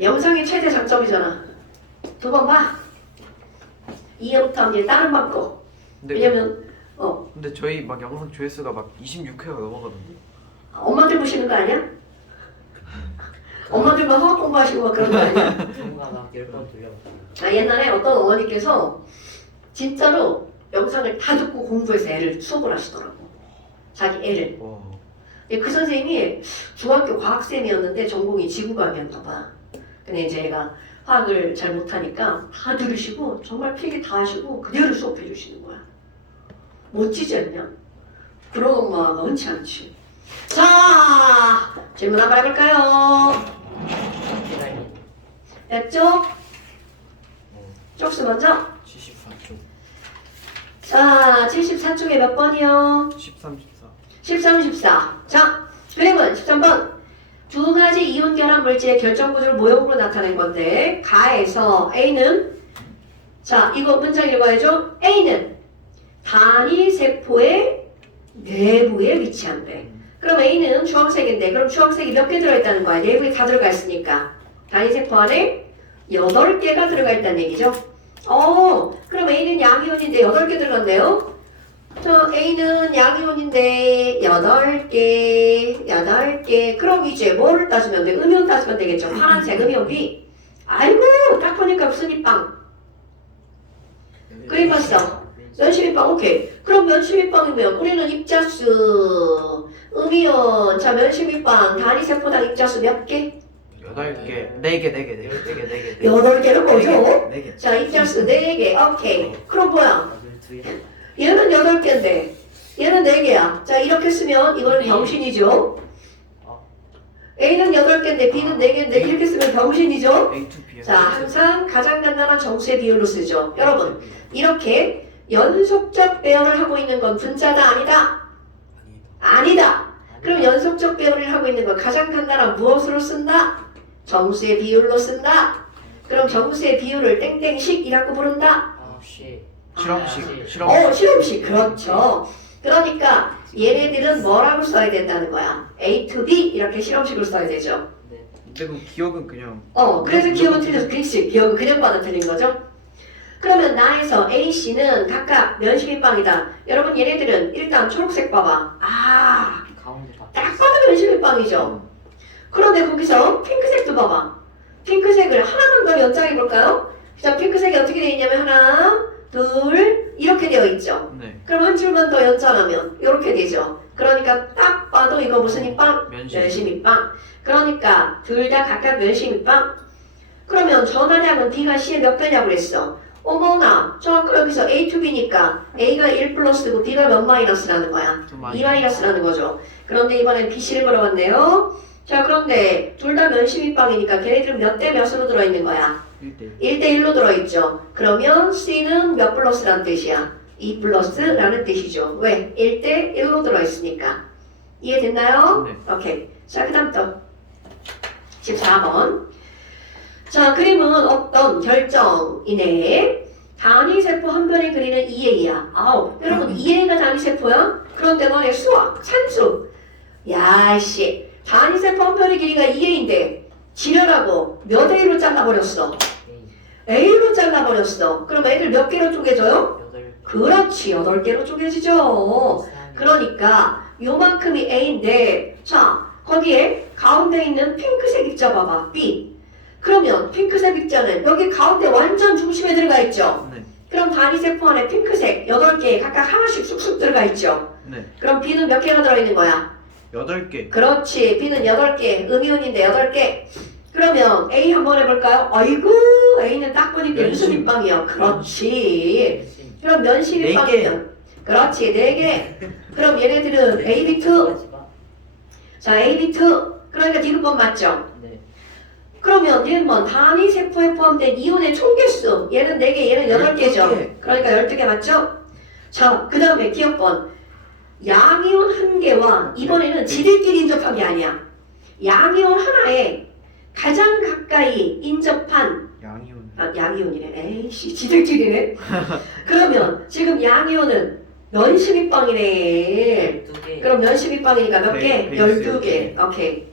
영상의 최대 장점이잖아. 두 번 봐. 이해부터 이제 다른 방 거. 왜냐면 근데 저희 막 영상 조회수가 막 26회가 넘어가던데. 엄마들 보시는 거 아니야? 엄마들만 화학 공부하시고 막 그런 거 아니야? 뭔가 막 10번 돌려봤어요. 아, 옛날에 어떤 어머니께서 진짜로 영상을 다 듣고 공부해서 애를 수업을 하시더라고. 자기 애를. 와. 근데 그 선생님이 중학교 과학쌤이었는데 전공이 지구과학이었나 봐. 근데 이제 애가 화학을 잘 못하니까 다 들으시고 정말 필기 다 하시고 그대로 수업해 주시는 거야. 멋지지 않냐? 그런 엄마가 흔치 않지. 자, 질문 한번 해볼까요? 기다림. 됐죠? 쪽수 먼저. 74쪽. 자, 74쪽에 몇 번이요? 13, 14. 13, 14. 자, 그림은 13번. 두 가지 이온 결합 물질의 결정 구조를 모형으로 나타낸 건데, 가에서 A는, 자, 이거 문장 읽어야죠. A는 단위 세포의 내부에 위치한대. 그럼 A는 주황색인데, 그럼 주황색이 몇 개 들어있다는 거야? 내부에 다 들어가 있으니까. 단위 세포 안에 8개가 들어가 있다는 얘기죠. 그럼 A는 양이온인데 8개 들어갔네요. 자, A는 양이온인데 8개. 그럼 이제 뭐를 따지면 돼? 음이온 따지면 되겠죠. 파란색 음이온 B. 아이고, 딱 보니까 순위빵. 그림 봤어. 면심이빵, 오케이. 그럼 면심이빵이면 우리는 입자수, 음이온, 자, 면심이빵, 단위세포당 입자수 몇 개? 8개. 4개. 8개는 뭐죠? 4개. 자, 입자수 4개, 오케이. 그럼 뭐야? 12개. 얘는 8개인데 얘는 4개야. 자, 이렇게 쓰면 이거는 병신이죠. A는 8개인데 B는 4개인데 이렇게 쓰면 병신이죠. A to B. 자, 항상 가장 간단한 정수의 비율로 쓰죠. 여러분, 이렇게 연속적 배열을 하고 있는 건 분자다 아니다? 아니다. 그럼 연속적 배열을 하고 있는 건 가장 간단한 무엇으로 쓴다? 정수의 비율로 쓴다. 그럼 정수의 비율을 땡땡식이라고 부른다. 혹시 실험식. 실험식. 그렇죠. 그러니까 얘네들은 뭐라고 써야 된다는 거야? A to B 이렇게 실험식으로 써야 되죠. 근데 그 기억은 그냥. 그래서 기억은 틀려서 그렇지. 기억은 그냥 받아 틀린 거죠. 그러면 나에서 A, C는 각각 면식일빵이다. 여러분 얘네들은 일단 초록색 봐봐. 가운데 다 딱 봐도 면식일빵이죠. 그런데 거기서 핑크색도 봐봐. 핑크색을 하나만 더 연장해 볼까요? 자, 핑크색이 어떻게 되어 있냐면 하나, 둘 이렇게 되어 있죠. 네. 그럼 한 줄만 더 연장하면 이렇게 되죠. 그러니까 딱 봐도 이거 무슨 입빵? 면심입빵. 그러니까 둘 다 각각 면심입빵. 그러면 전하량은 B가 C의 몇 배냐고 그랬어. 어머나, 저 아까 여기서 A to B니까 A가 1 플러스고 B가 몇 마이너스라는 거야? 2 마이너스라는 거죠. 그런데 이번엔 B, C를 걸어봤네요. 자, 그런데 둘 다 면심입빵이니까 걔네들은 몇 대 몇으로 들어있는 거야? 1대1. 1대1로 들어있죠. 그러면 C는 몇 플러스라는 뜻이야? 2 플러스라는 뜻이죠. 왜? 1대1로 들어있으니까. 이해됐나요? 네. 오케이. 자, 그 다음 또 14번. 자, 그림은 어떤 결정이네. 단위세포 한 변에 그리는 2A야. 여러분 2A가 단위세포야? 그런데 너네 수학, 산수. 야씨, 단위세포 한 변의 길이가 2A인데 지랄하고 몇 A로 잘라버렸어? A로 잘라버렸어. 그럼 애들 몇 개로 쪼개져요? 8개. 그렇지, 8개로 쪼개지죠. 그러니까 요만큼이 A인데, 자, 거기에 가운데 있는 핑크색 입자 봐봐, B. 그러면 핑크색 입자는 여기 가운데 완전 중심에 들어가 있죠. 네. 그럼 단위세포 안에 핑크색 8개 각각 하나씩 쑥쑥 들어가 있죠. 네. 그럼 B는 몇 개가 들어있는 거야? 8개. 그렇지, B는 8개, 음이온인데 8개. 그러면 A 한번 해볼까요? 아이고, A는 딱 보니까 무슨 입방이야? 그렇지. 그럼 면심 입방이면 그렇지, 4개. 그럼 얘네들은 AB2. 자, AB2. 그러니까 디귿번 맞죠? 네. 그러면 얘는 뭐 단위 세포에 포함된 이온의 총 개수. 얘는 4개, 얘는 8개죠. 12개. 그러니까 12개 맞죠? 자, 그 다음에 기억번. 양이온 1개와 이번에는 지들끼리 인접한 게 아니야. 양이온 하나에 가장 가까이 인접한 양이온. 양이온이네. 에이씨, 지들끼리네. 그러면 지금 양이온은 면심입방이네. 12개. 그럼 면심입방이니까 몇 개? 네, 베이스 12개. 오케이.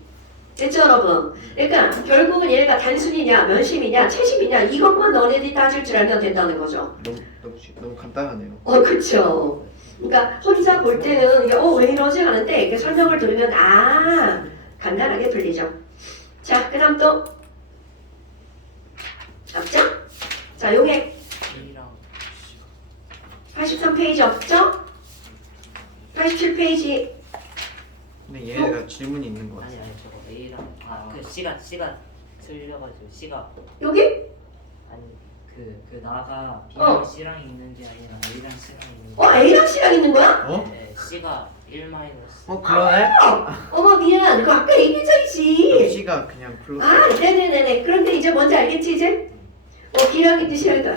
됐죠 여러분? 그러니까 결국은 얘가 단순이냐 면심이냐 채심이냐 이것만 너네들이 따질 줄 알면 된다는 거죠. 너무 간단하네요. 그쵸. 그러니까 혼자 볼 때는 이게 왜 이러지 하는데 이렇게 설명을 들으면 간단하게 풀리죠. 자, 그 다음 또 없죠? 자, 용액 A랑 83페이지 없죠? 87페이지 근데 얘가 질문이 있는 것 아니 같아요. 아니 저거 A랑 그 C가 틀려가지고 C가 여기? 아니 그 나가 B랑 C랑 있는지 아니면 A랑 C랑 있는지 A랑 C랑 있는 거야? 네, C가 1 마이너스 그러네? 어머 미안 그거 아까 얘기했죠 이지 C가 그냥 플러스. 네네네네 그런데 이제 뭔지 알겠지 이제? B랑 있는 C랑 있다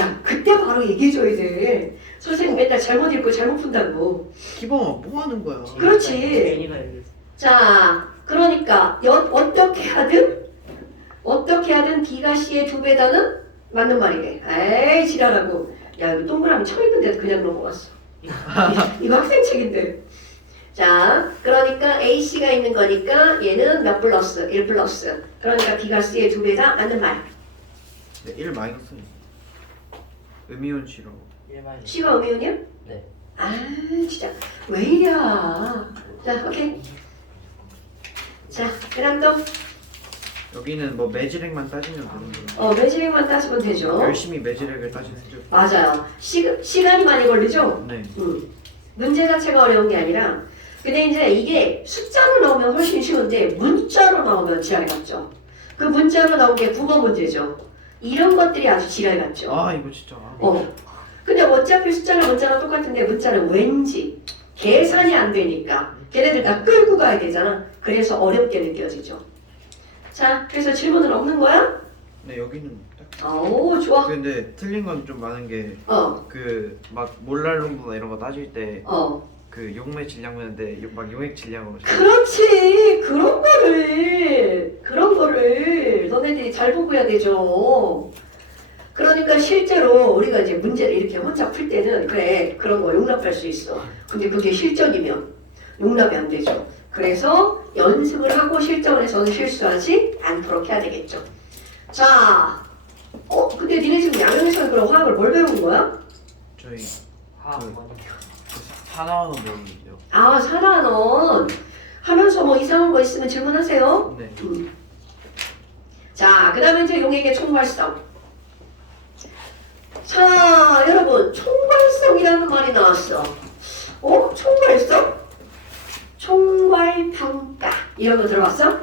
야 그때 바로 얘기해줘야 돼 선생님 맨날 잘못 읽고 잘못 푼다고 기범아 뭐 하는 거야? 그렇지. A가 여기 있어. 자, 그러니까 어떻게 하든 B가 C의 2배다는 맞는 말이래. 에이 지랄하고. 야 이거 동그라미 쳐 있는데도 그냥 넘어갔어. 이거 학생 책인데. 자, 그러니까 AC가 있는 거니까 얘는 몇 플러스? 1 플러스. 그러니까 B가 C의 2배다 맞는 말. 네, 1 마이너스는 음이온 C로. 1 마이너스 C가 음이온이야? 네 진짜 왜 이랴. 자, 오케이. 자, 그 다음 또 여기는 뭐 매질액만 따지면 되는 거예요. 매질액만 따지면 되죠. 열심히 매질액을 따지는 거죠. 맞아요. 시간이 많이 걸리죠? 네. 문제 자체가 어려운 게 아니라 근데 이제 이게 숫자로 나오면 훨씬 쉬운데 문자로 나오면 지랄이 같죠. 그 문자로 나온 게 국어 문제죠. 이런 것들이 아주 지랄이 같죠. 이거 진짜. 근데 어차피 숫자는 문자랑 똑같은데 문자는 왠지 계산이 안 되니까 걔네들 다 끌고 가야 되잖아. 그래서 어렵게 느껴지죠. 자, 그래서 질문은 없는 거야? 네, 여기는 딱. 오, 좋아. 근데 틀린 건 좀 많은 게 그 막 몰랄농도나 이런 거 따질 때 그 용매 질량면인데 막 용액 질량으로. 그렇지. 그런 거를 너네들이 잘 보고 해야 되죠. 그러니까 실제로 우리가 이제 문제를 이렇게 혼자 풀 때는 그래 그런 거 용납할 수 있어. 근데 그게 실전이면 용납이 안 되죠. 그래서 연습을 하고 실전에서는 실수하지 않도록 해야 되겠죠. 자, 근데 니네 지금 양형에서 그럼 화학을 뭘 배운 거야? 저희 화학원 하나원 배우는데요. 산화원 하면서 뭐 이상한 거 있으면 질문하세요. 네. 자, 그 다음에 이제 용액의 총괄성. 자, 여러분, 총괄성이라는 말이 나왔어. 총괄성? 총괄평가. 이런 거 들어봤어?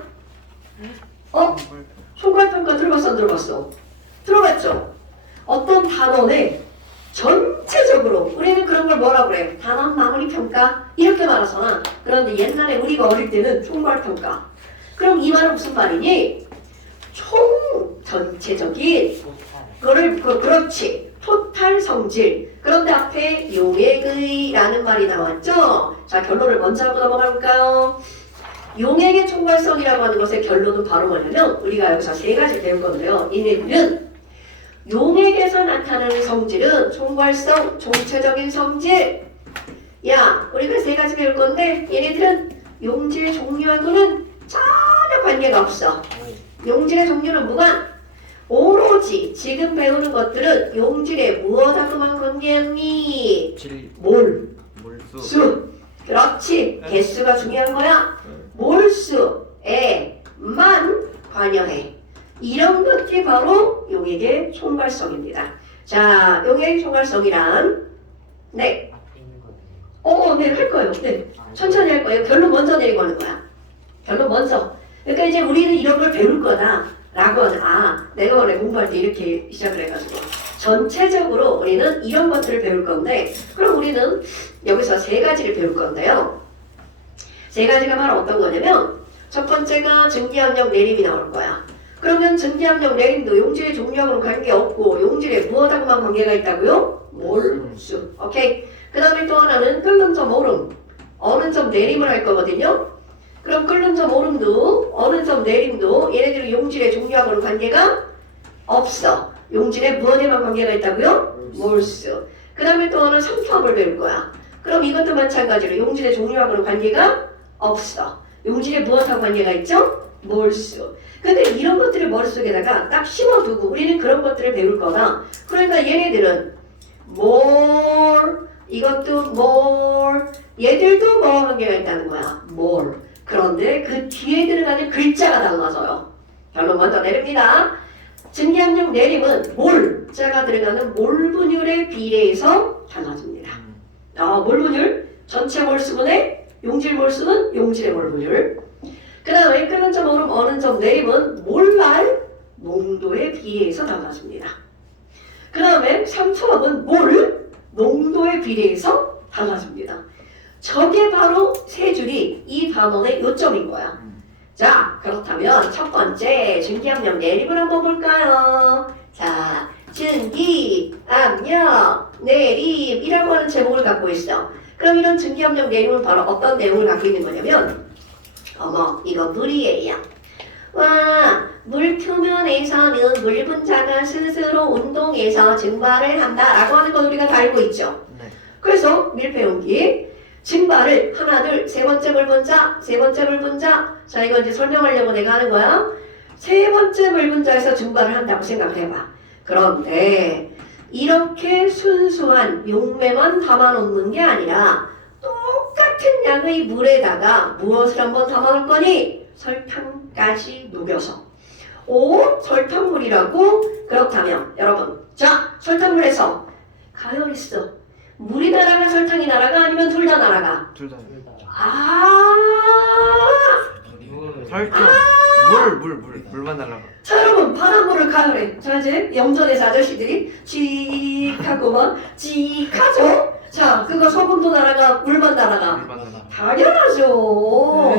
총괄평가 들어봤어, 안 들어봤어? 들어봤죠? 어떤 단원에 전체적으로, 우리는 그런 걸 뭐라 그래? 단원 마무리 평가? 이렇게 말하잖아. 그런데 옛날에 우리가 어릴 때는 총괄평가. 그럼 이 말은 무슨 말이니? 전체적인 그거를 그렇지 토탈 성질 그런데 앞에 용액의라는 말이 나왔죠. 자 결론을 먼저 하고 넘어갈까요? 용액의 총괄성이라고 하는 것의 결론은 바로 뭐냐면 우리가 여기서 세 가지 배울 건데요. 이는 용액에서 나타나는 성질은 총괄성, 총체적인 성질. 야 우리가 세 가지 배울 건데 얘네들은 용질 종류하고는 전혀 관계가 없어. 용질의 종류는 무관. 오로지 지금 배우는 것들은 용질의 무엇하고만 관계했니? 몰수. 그렇지. 개수가 중요한 거야. 몰수에만 관여해. 이런 것이 바로 용액의 총괄성입니다. 자, 용액의 총괄성이란 네. 앞에 있는 네, 거네요. 할 거예요. 네. 천천히 할 거예요. 결론 먼저 내리고 하는 거야. 결론 먼저. 그러니까 이제 우리는 이런 걸 배울 거다. 라고 내가 원래 공부할 때 이렇게 시작을 해가지고 전체적으로 우리는 이런 것들을 배울 건데 그럼 우리는 여기서 세 가지를 배울 건데요. 세 가지가 바로 어떤 거냐면 첫 번째가 증기압력 내림이 나올 거야. 그러면 증기압력 내림도 용질의 종류하고는 관계없고 용질의 무엇하고만 관계가 있다고요? 몰수. 오케이. 그 다음에 또 하나는 끓는 점 오름. 어느 점 내림을 할 거거든요. 그럼 끓는 점 오름도 어느 점 내림도 얘네들은 용질의 종류하고는 관계가 없어. 용질의 무엇에만 관계가 있다고요? 몰수. 그 다음에 또 하나는 삼투압을 배울 거야. 그럼 이것도 마찬가지로 용질의 종류하고는 관계가 없어. 용질의 무엇하고 관계가 있죠? 몰수. 근데 이런 것들을 머릿속에다가 딱 심어두고 우리는 그런 것들을 배울 거다. 그러니까 얘네들은 몰, 이것도 몰, 얘들도 뭐 관계가 있다는 거야. 몰. 그런데 그 뒤에 들어가는 글자가 달라져요. 결론 먼저 내립니다. 증기압력 내림은 몰자가 들어가는 몰 분율에 비례해서 달라집니다. 몰 분율, 전체 몰수분의 용질 몰수는 용질의 몰 분율. 그 다음에 끄는 점, 오름, 어는 점 내림은 몰랄 농도에 비례해서 달라집니다. 그 다음에 삼투압은 몰 농도에 비례해서 달라집니다. 저게 바로 세 줄이 이 단원의 요점인 거야. 자, 그렇다면 첫 번째 증기압력 내림을 한번 볼까요? 자, 증기압력 내림이라고 하는 제목을 갖고 있어. 그럼 이런 증기압력 내림은 바로 어떤 내용을 갖고 있는 거냐면, 어머, 이거 물이에요. 와, 물 표면에서는 물 분자가 스스로 운동해서 증발을 한다라고 하는 건 우리가 다 알고 있죠. 네. 그래서 밀폐용기 증발을 하나, 둘, 세 번째 물 분자, 세 번째 물 분자. 자, 이거 이제 설명하려고 내가 하는 거야. 세 번째 물 분자에서 증발을 한다고 생각해봐. 그런데 이렇게 순수한 용매만 담아놓는 게 아니라 똑같은 양의 물에다가 무엇을 한번 담아놓을 거니? 설탕까지 녹여서. 오, 설탕물이라고? 그렇다면 여러분, 자, 설탕물에서 가열했어. 물이 날아가 설탕이 날아가 아니면 둘 다 날아가? 둘 다. 아, 설탕. 물만 날라가. 자 여러분, 바닷물을 가열해. 자 이제 영전에서 아저씨들이 쥐 하고 막 쥐하죠. 자, 그거 소금도 날아가 물만 날아가. 물만 날라가. 당연하죠.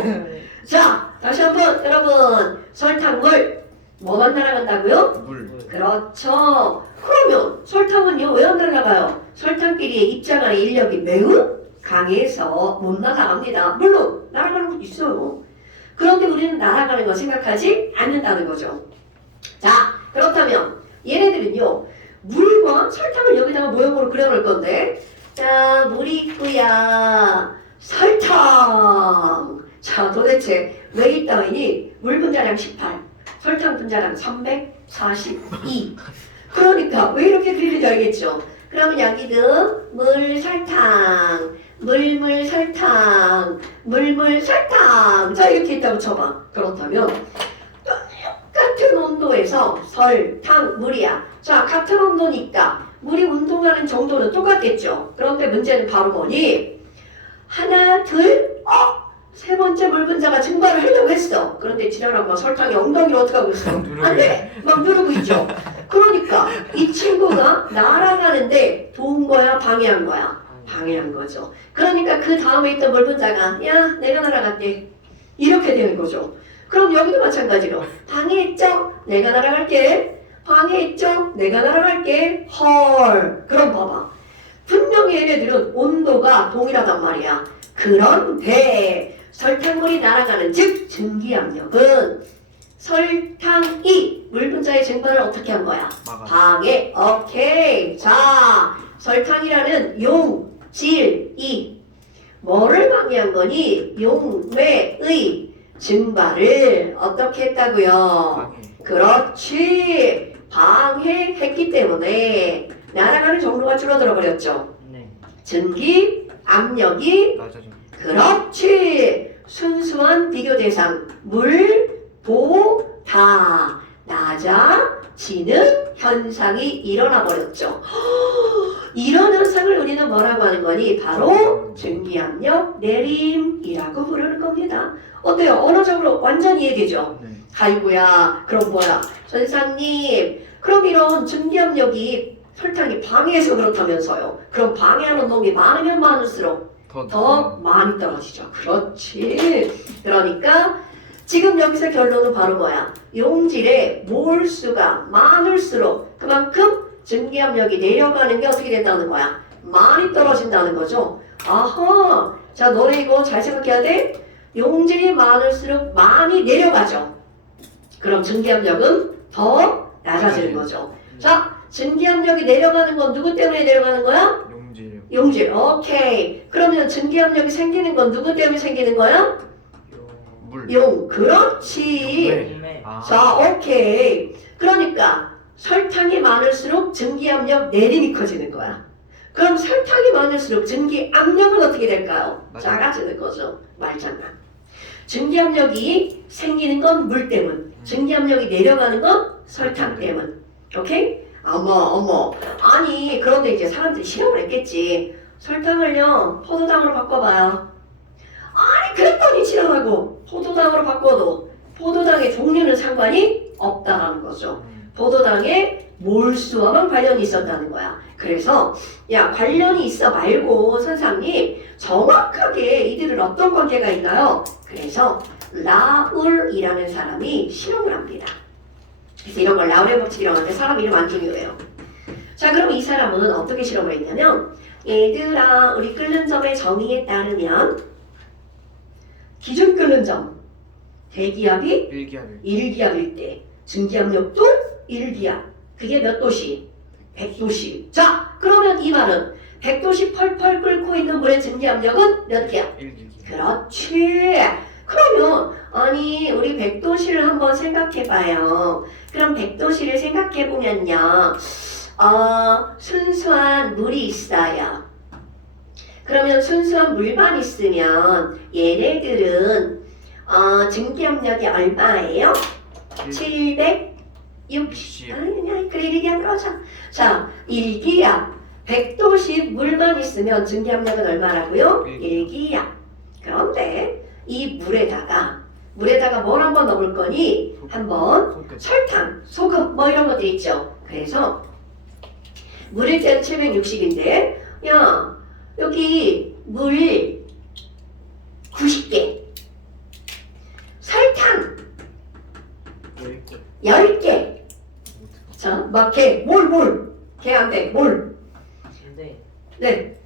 자, 다시 한번 여러분, 설탕물 뭐만 날아간다고요? 물. 그렇죠. 그러면 설탕은요 왜 안 날아가요? 설탕끼리의 입자간의 인력이 매우 강해서 못 날아갑니다. 물론 날아가는 것도 있어요. 그런데 우리는 날아가는 거 생각하지 않는다는 거죠. 자, 그렇다면 얘네들은요 물과 설탕을 여기다가 모형으로 그려놓을 건데, 자, 물이 있고야 설탕. 자, 도대체 왜 있다니? 물 분자량 18, 설탕 분자량 342. 그러니까 왜 이렇게 그리는지 알겠죠? 그러면 여기도 물 설탕, 물물 설탕, 물물 설탕. 자, 이렇게 있다고 쳐봐. 그렇다면 똑같은 온도에서 설탕, 물이야. 자, 같은 온도니까 물이 운동하는 정도는 똑같겠죠. 그런데 문제는 바로 뭐니? 하나, 둘, 세 번째 물 분자가 증발을 하려고 했어. 그런데 지나가고 막 설탕이 엉덩이로 어떻게 하고 있어? 안 돼! 막 누르고 있죠. 그러니까 이 친구가 날아가는데 도운 거야, 방해한 거야? 방해한 거죠. 그러니까 그 다음에 있던 물 분자가 야, 내가 날아갈게. 이렇게 되는 거죠. 그럼 여기도 마찬가지로 방해했죠? 내가 날아갈게. 방해했죠? 내가 날아갈게. 헐. 그럼 봐봐. 분명히 얘네들은 온도가 동일하단 말이야. 그런데 설탕물이 날아가는 즉 증기압력은 설탕이 물 분자의 증발을 어떻게 한 거야? 막아. 방해. 오케이. 자, 설탕이라는 용질이 뭐를 방해한 거니? 용매의 증발을 어떻게 했다고요? 방해. 그렇지. 방해했기 때문에 날아가는 정도가 줄어들어 버렸죠. 네. 증기 압력이 낮아져. 그렇지. 순수한 비교 대상 물보다 낮아지는 현상이 일어나 버렸죠. 이런 현상을 우리는 뭐라고 하는 거니? 바로 증기압력 내림이라고 부르는 겁니다. 어때요? 언어적으로 완전히 이해되죠? 네. 아이고야, 그럼 뭐야? 선생님, 그럼 이런 증기압력이 설탕이 방해해서 그렇다면서요. 그럼 방해하는 놈이 많으면 많을수록 더 많이 떨어지죠. 그렇지. 그러니까 지금 여기서 결론은 바로 뭐야? 용질의 몰수가 많을수록 그만큼 증기압력이 내려가는 게 어떻게 된다는 거야? 많이 떨어진다는 거죠. 아하. 자, 너네 이거 잘 생각해야 돼. 용질이 많을수록 많이 내려가죠. 그럼 증기압력은 더 낮아지는 거죠. 자, 증기압력이 내려가는 건 누구 때문에 내려가는 거야? 용질이요. 용질. 오케이. 그러면 증기압력이 생기는 건 누구 때문에 생기는 거야? 물. 용. 그렇지. 용매. 자, 오케이. 그러니까 설탕이 많을수록 증기압력 내림이 커지는 거야. 그럼 설탕이 많을수록 증기압력은 어떻게 될까요? 작아지는 거죠. 말장난. 증기압력이 생기는 건 물 때문, 증기압력이 내려가는 건 설탕 때문. 오케이? 어머. 아니, 그런데 이제 사람들이 실험을 했겠지. 설탕을요, 포도당으로 바꿔봐요. 아니, 그랬더니 실험하고 포도당으로 바꿔도 포도당의 종류는 상관이 없다는 거죠. 포도당의 몰수와만 관련이 있었다는 거야. 그래서 야, 관련이 있어 말고 선생님 정확하게 이들은 어떤 관계가 있나요? 그래서 라울이라는 사람이 실험을 합니다. 그래서 이런 걸 라울의 법칙이라고 하는데 사람 이름 안 중요해요. 자, 그럼 이 사람은 어떻게 실험을 했냐면, 얘들아, 우리 끓는 점의 정의에 따르면 기준 끓는 점 대기압이 1기압일 때 증기압력도 1기압. 그게 몇 도씨? 100도씨. 자, 그러면 이 말은 100도씨 펄펄 끓고 있는 물의 증기압력은 몇 기압? 1기압. 그렇지. 그러면 아니 우리 100도씨를 한번 생각해봐요. 그럼 100도씨를 생각해보면요. 순수한 물이 있어요. 그러면 순수한 물만 있으면 얘네들은 증기압력이 얼마예요? 760. 아니 그래 1기압 그러자. 자, 1기압 100도씨 물만 있으면 증기압력은 얼마라고요? 1기압. 그런데 이 물에다가 뭘 한번 넣을 거니? 한번 설탕, 소금 뭐 이런 것들 있죠. 그래서 물일 때는 760인데 야 여기 물 90개 설탕 10개 자, 막 개, 개 안 돼, 근데 네.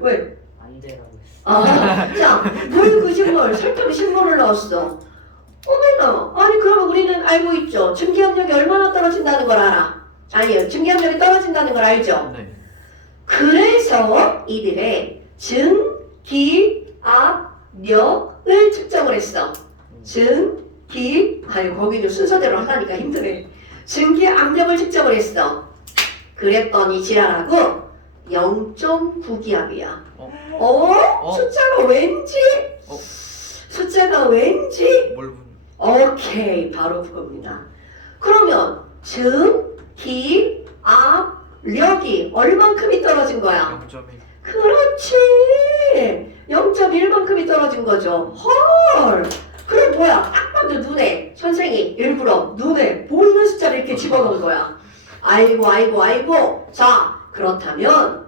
왜? 안 되라고 했어. 자, 물 90몰, 설탕 10몰을 넣었어. 어머나, 아니 그러면 우리는 알고 있죠. 증기압력이 얼마나 떨어진다는 걸 알아. 아니요, 증기압력이 떨어진다는 걸 알죠. 네. 그래서 이들의 증기압력을 측정을 했어. 거기는 순서대로 하려니까 힘드네. 증기압력을 측정을 했어. 그랬더니 지랄하고 0.9기압이야. 숫자가 왠지 오케이, 바로 그겁니다. 그러면 증기압력이 얼만큼이 떨어진 거야? 0.1. 그렇지. 0.1만큼이 떨어진 거죠. 헐. 그럼 뭐야? 딱 봐도 눈에 선생이 일부러 눈에 보이는 숫자를 이렇게 집어넣은 거야. 아이고. 자, 그렇다면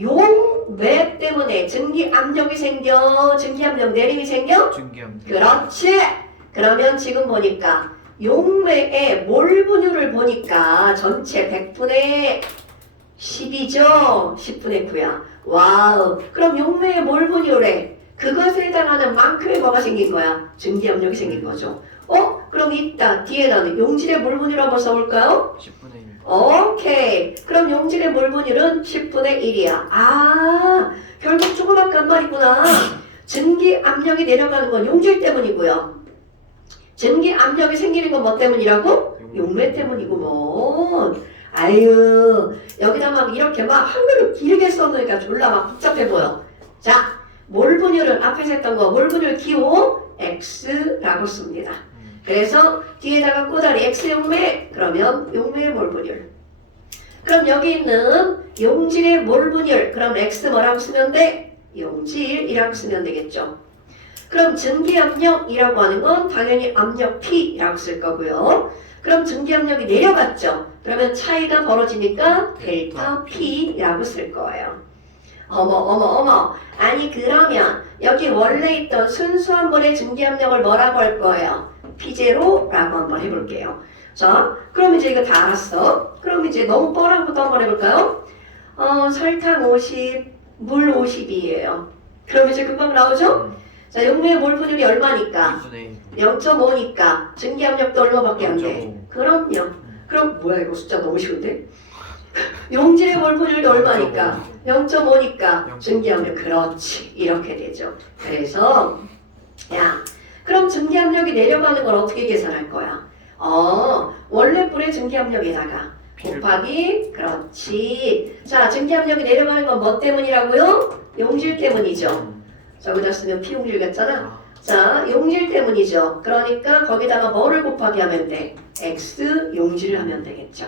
용매 때문에 증기압력이 생겨? 증기압력 내림이 생겨? 증기압력. 그렇지. 그러면 지금 보니까 용매의 몰 분율을 보니까 전체 100분의 10이죠? 10분의 9야. 와우. 그럼 용매의 몰 분율에 그것에 해당하는 만큼의 뭐가 생긴 거야? 증기압력이 생긴 거죠. 그럼 이따 뒤에다는 용질의 몰 분율 한번 써볼까요? 10분의 1. 오케이. 그럼 용질의 몰 분율은 10분의 1이야. 결국 조그맣게 한 말이구나. 증기압력이 내려가는 건 용질 때문이고요. 증기압력이 생기는 건 뭐 때문이라고? 용매 때문이구먼. 아유, 여기다 막 이렇게 막 한글을 길게 써놓으니까 졸라 막 복잡해 보여. 자, 몰 분율은 앞에서 했던 거 몰 분율 기호 X라고 씁니다. 그래서 뒤에다가 꼬다리 X 용매, 그러면 용매의 몰 분율. 그럼 여기 있는 용질의 몰 분율, 그럼 X 뭐라고 쓰면 돼? 용질이라고 쓰면 되겠죠. 그럼 증기압력이라고 하는 건 당연히 압력 P라고 쓸 거고요. 그럼 증기압력이 내려갔죠. 그러면 차이가 벌어지니까 델타 P라고 쓸 거예요. 어머. 아니 그러면 여기 원래 있던 순수한 물의 증기압력을 뭐라고 할 거예요? P0라고 한번 해볼게요. 자, 그럼 이제 이거 다 알았어. 그럼 이제 너무 뻔한 것도 한번 해볼까요? 설탕 50, 물 50이에요. 그럼 이제 금방 나오죠? 자, 용매의 몰 분율이 얼마니까? 0.5니까 증기압력도 얼마밖에 안 돼? 0.5. 그럼요. 그럼 뭐야 이거 숫자 너무 쉬운데? 용질의 몰 분율도 얼마니까? 0.5니까 증기압력. 그렇지. 이렇게 되죠. 그래서 야, 그럼 증기압력이 내려가는 걸 어떻게 계산할 거야? 원래 불의 증기압력에다가 곱하기, 그렇지. 자, 증기압력이 내려가는 건 뭐 때문이라고요? 용질 때문이죠. 저기다 쓰면 피용질 같잖아. 자, 용질 때문이죠. 그러니까 거기다가 뭐를 곱하기 하면 돼? X 용질을 하면 되겠죠.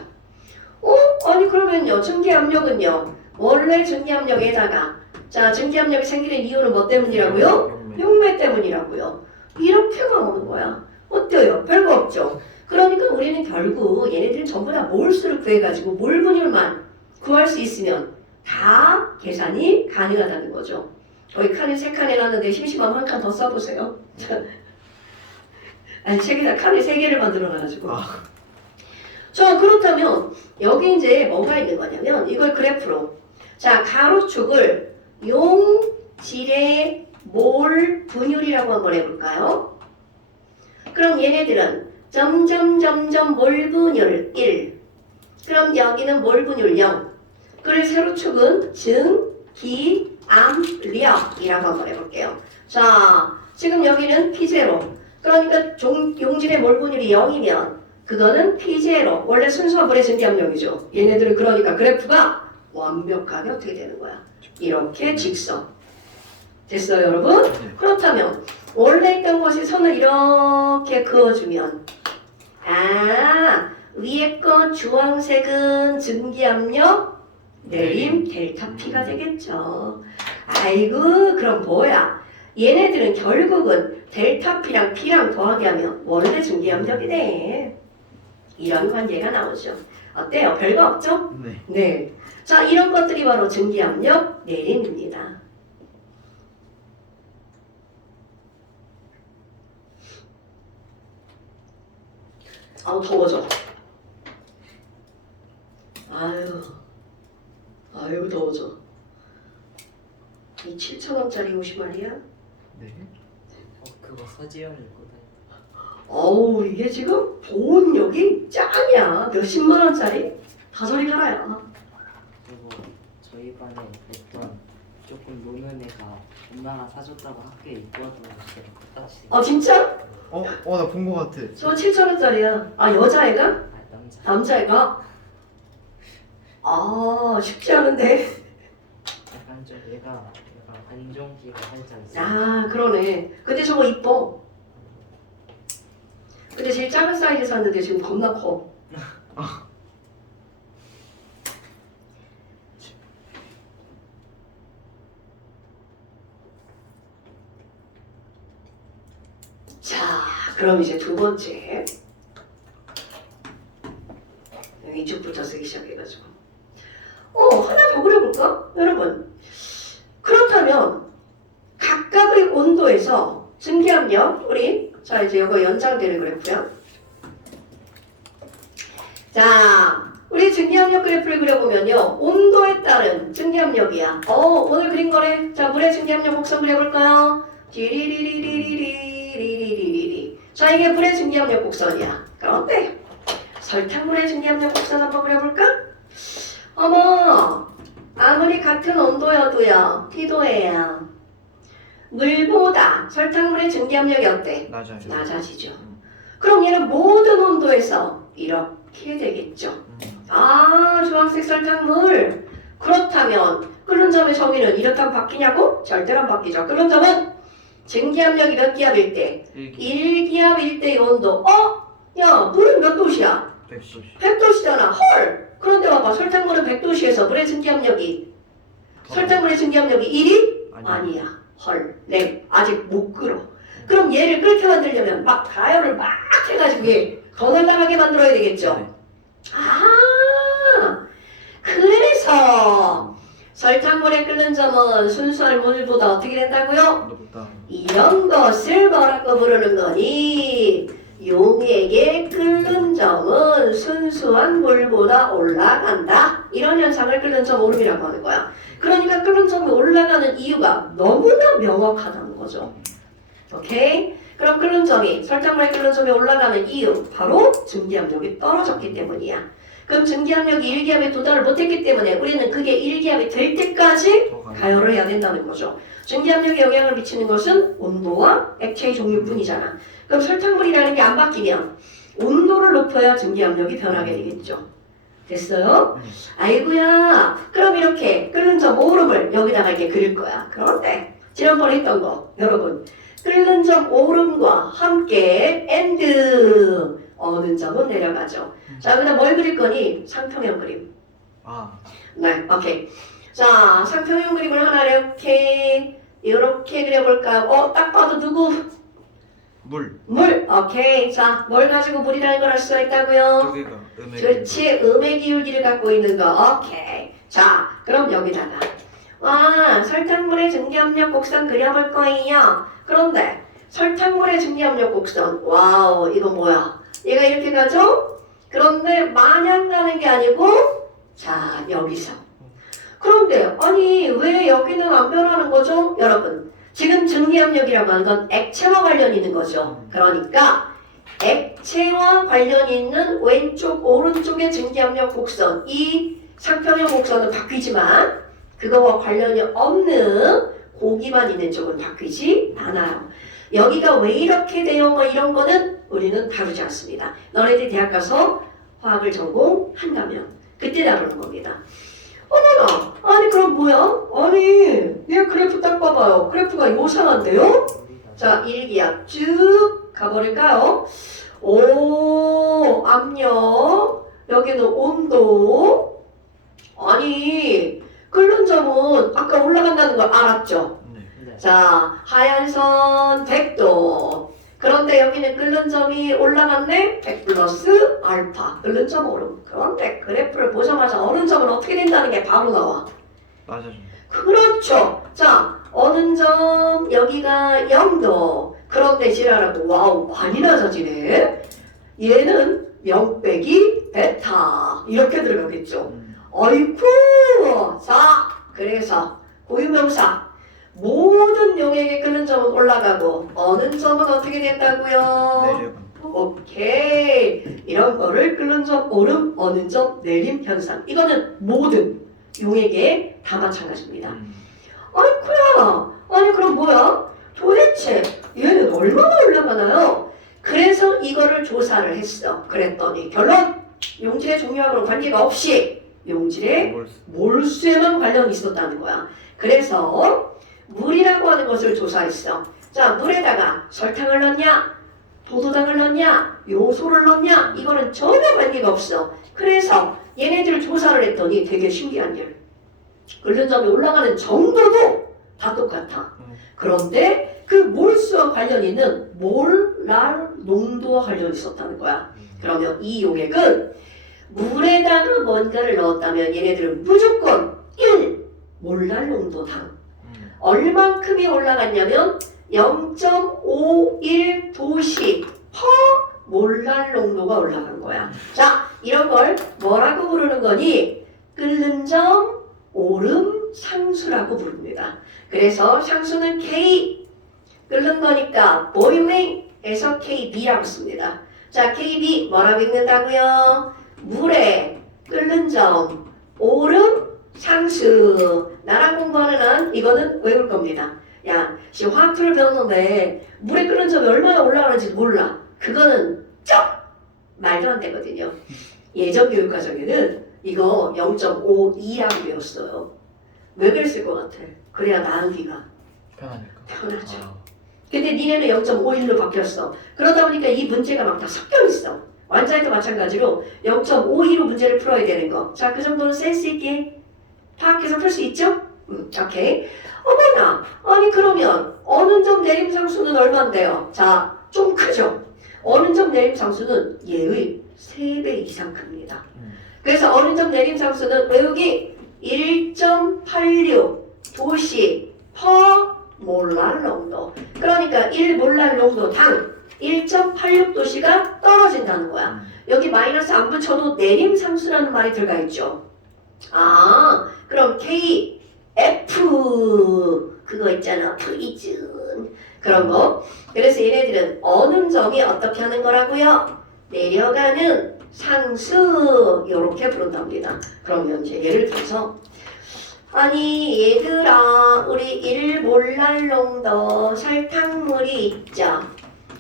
아니 그러면요. 증기압력은요. 원래 증기압력에다가 자, 증기압력이 생기는 이유는 뭐 때문이라고요? 용매 때문이라고요. 이렇게만 오는 거야. 어때요? 별거 없죠. 그러니까 우리는 결국 얘네들은 전부 다 몰수를 구해가지고 몰 분율만 구할 수 있으면 다 계산이 가능하다는 거죠. 거기 칸을 3칸 해놨는데 심심하면 한 칸 더 써보세요. 아니 책에다 칸을 3개를 만들어놔가지고. 자, 그렇다면 여기 이제 뭐가 있는 거냐면 이걸 그래프로 자, 가로축을 용질의 몰 분율이라고 한번 해볼까요? 그럼 얘네들은 점점 몰 분율 1. 그럼 여기는 몰 분율 0. 그걸 세로축은 증기압력이라고 한번 해볼게요. 자, 지금 여기는 P0. 그러니까 용질의 몰 분율이 0이면 그거는 P0. 원래 순수한 물의 증기압력이죠. 얘네들은 그러니까 그래프가 완벽하게 어떻게 되는 거야? 이렇게 직선. 됐어요, 여러분? 그렇다면 원래 있던 곳에 선을 이렇게 그어주면 위에 거 주황색은 증기압력 내림 델타 P가 되겠죠. 아이고, 그럼 뭐야? 얘네들은 결국은 델타 P랑 P랑 더하기 하면 원래 증기압력이네. 이런 관계가 나오죠. 어때요? 별거 없죠? 네. 네. 자, 이런 것들이 바로 증기압력 내림입니다. 더워져. 아유 더워져. 이 7,000원짜리 옷이 말이야. 네. 그거 서지영이 입고 다니. 이게 지금 보온력이 짱이야. 몇십만 원짜리? 다 저리 가라야. 그리고 저희 반에 어떤 조금 노는 애가 엄마가 사줬다고 학교에 입고 와서 똑같이. 진짜? 나 본 거 같아. 저 7,000원짜리야. 여자애가? 남자. 남자애가? 쉽지 않은데. 약간 좀 얘가 안정기가 살짝 있어. 그러네. 근데 저거 이뻐. 근데 제일 작은 사이즈 샀는데 지금 겁나 커. 자, 그럼 이제 두 번째. 이쪽부터 쓰기 시작해가지고. 하나 더 그려볼까? 여러분. 그렇다면 각각의 온도에서 증기압력, 자 이제 이거 연장되는 그래프야. 자, 우리 증기압력 그래프를 그려보면요. 온도에 따른 증기압력이야. 오늘 그린 거래. 자, 물의 증기압력 곡선 그려볼까요? 디리리리리리리리리리리리. 자, 이게 물의 증기압력 곡선이야. 그럼 어때? 설탕물의 증기압력 곡선 한번 그려볼까? 아무리 같은 온도여도요. T도예요. 물보다 설탕물의 증기압력이 어때? 낮아지죠. 그럼 얘는 모든 온도에서 이렇게 되겠죠. 주황색 설탕물. 그렇다면 끓는 점의 정의는 이렇다면 바뀌냐고? 절대로 안 바뀌죠. 끓는 점은 증기압력이 몇 기압일 때? 1기압일 때의 온도. 야, 물은 몇 도시야? 100도시잖아. 헐! 그런데 봐봐. 설탕물은 100도시에서 물의 증기압력이 설탕물의 증기압력이 1이? 아니야. 헐. 네. 아직 못 끓어. 그럼 얘를 끓게 만들려면 막 가열을 막 해가지고 얘 더 날아가게 만들어야 되겠죠. 그래서 설탕물에 끓는 점은 순수한 물보다 어떻게 된다고요? 이런 것을 뭐라고 부르는 거니? 용액의 끓는 점은 순수한 물보다 올라간다. 이런 현상을 끓는 점 오름이라고 하는 거야. 그러니까 끓는 점이 올라가는 이유가 너무나 명확하다는 거죠. 오케이? 그럼 끓는 점이 설탕물의 끓는 점이 올라가는 이유 바로 증기압력이 떨어졌기 때문이야. 그럼 증기압력이 1기압에 도달을 못했기 때문에 우리는 그게 1기압이 될 때까지 가열을 해야 된다는 거죠. 증기압력에 영향을 미치는 것은 온도와 액체의 종류뿐이잖아. 그럼 설탕물이라는 게 안 바뀌면 온도를 높여야 증기압력이 변하게 되겠죠. 됐어요? 아이고야. 그럼 이렇게 끓는 점 오름을 여기다가 이렇게 그릴 거야. 그런데 지난번에 했던 거 여러분 끓는 점 오름과 함께 엔드 어느 점은 내려가죠. 자, 그다음 뭘 그릴 거니? 상평형 그림. 네, 오케이. 자, 상평형 그림을 하나 이렇게 그려볼까요? 딱 봐도 누구? 물. 오케이. 자, 뭘 가지고 물이라는 걸 알 수가 있다고요? 저기가 음의 그렇지, 음의 기울기를 갖고 있는 거. 오케이. 자, 그럼 여기다가 설탕물의 증기압력 곡선 그려볼 거예요. 그런데 설탕물의 증기압력 곡선, 와우, 이거 뭐야? 얘가 이렇게 가죠? 그런데 마냥 가는 게 아니고, 자, 여기서. 그런데 아니 왜 여기는 안 변하는 거죠? 여러분, 지금 증기압력이라고 하는 건 액체와 관련이 있는 거죠. 그러니까 액체와 관련이 있는 왼쪽 오른쪽의 증기압력 곡선, 이 상평형 곡선은 바뀌지만 그거와 관련이 없는 고기만 있는 쪽은 바뀌지 않아요. 여기가 왜 이렇게 돼요? 뭐 이런 거는 우리는 다루지 않습니다. 너네들이 대학 가서 화학을 전공한다면 그때 다루는 겁니다. 어머나, 아니 그럼 뭐야? 아니 얘 그래프 딱 봐봐요. 그래프가 요상한데요? 자, 1기압 쭉 가버릴까요? 오, 압력, 여기는 온도. 아니 끓는 점은 아까 올라간다는 걸 알았죠? 네. 자, 하얀 선 100도. 그런데 여기는 끓는 점이 올라갔네? 100 플러스 알파. 끓는 점 오름. 그런데 그래프를 보자마자 어느 점은 어떻게 된다는 게 바로 나와. 맞아요. 그렇죠. 자, 어느 점 여기가 0도. 그런데 지랄하고 와우 많이 낮아지네. 얘는 0 빼기 베타. 이렇게 들어가겠죠. 어이쿠. 자, 그래서 고유명사. 모든 용액의 끓는 점은 올라가고 어느 점은 어떻게 된다고요? 내려가. 오케이. 이런 거를 끓는 점 오름, 어느 점 내림 현상. 이거는 모든 용액에 다 마찬가지입니다. 아이쿠야. 아니 그럼 뭐야? 도대체 얘는 얼마나 올라가나요? 그래서 이거를 조사를 했어. 그랬더니 결론! 용질의 종류하고는 관계가 없이 용질의 몰수에만 관련이 있었다는 거야. 그래서 물이라고 하는 것을 조사했어. 자, 물에다가 설탕을 넣냐? 포도당을 넣냐? 요소를 넣냐? 이거는 전혀 관계가 없어. 그래서 얘네들 조사를 했더니 되게 신기한 일. 끓는 점이 올라가는 정도도 다 똑같아. 그런데 그 몰수와 관련이 있는 몰랄 농도와 관련이 있었다는 거야. 그러면 이 용액은 물에다가 뭔가를 넣었다면 얘네들은 무조건 1 몰랄 농도당. 얼만큼이 올라갔냐면 0.51 도시 퍼 몰랄 농도가 올라간 거야. 자, 이런 걸 뭐라고 부르는 거니? 끓는 점 오름 상수라고 부릅니다. 그래서 상수는 K, 끓는 거니까 boiling에서 KB라고 씁니다. 자, KB 뭐라고 읽는다고요? 물에 끓는 점 오름 상수. 나랑 공부하는 한 이거는 외울 겁니다. 야, 지금 화학투를 배웠는데 물에 끓는 점이 얼마나 올라가는지 몰라. 그거는 말도 안 되거든요. 예전 교육과정에는 이거 0.52라고 배웠어요. 왜 그랬을 것 같아? 그래야 나누기가 편하니까. 편하죠. 근데 니네는 0.51로 바뀌었어. 그러다 보니까 이 문제가 막 다 섞여 있어. 완자에도 마찬가지로 0.52로 문제를 풀어야 되는 거. 자, 그 정도는 센스 있게 파악해서 풀 수 있죠? 오케이. 어머나, 아니 그러면 어느 점 내림 상수는 얼마인데요? 자, 좀 크죠? 어느 점 내림 상수는 얘의 3배 이상 큽니다. 그래서 어느 점 내림 상수는 외우기 1.86 도시 퍼 몰랄 농도. 그러니까 1 몰랄 농도 당 1.86 도시가 떨어진다는 거야. 여기 마이너스 안 붙여도 내림 상수라는 말이 들어가 있죠. 아, 그럼 K, F 그거 있잖아. 프리즌 그런 거. 그래서 얘네들은 어느 점이 어떻게 하는 거라고요? 내려가는 상수 이렇게 부른답니다. 그러면 이제 예를 들어서 아니 얘들아 우리 일몰랄롱도 설탕물이 있죠.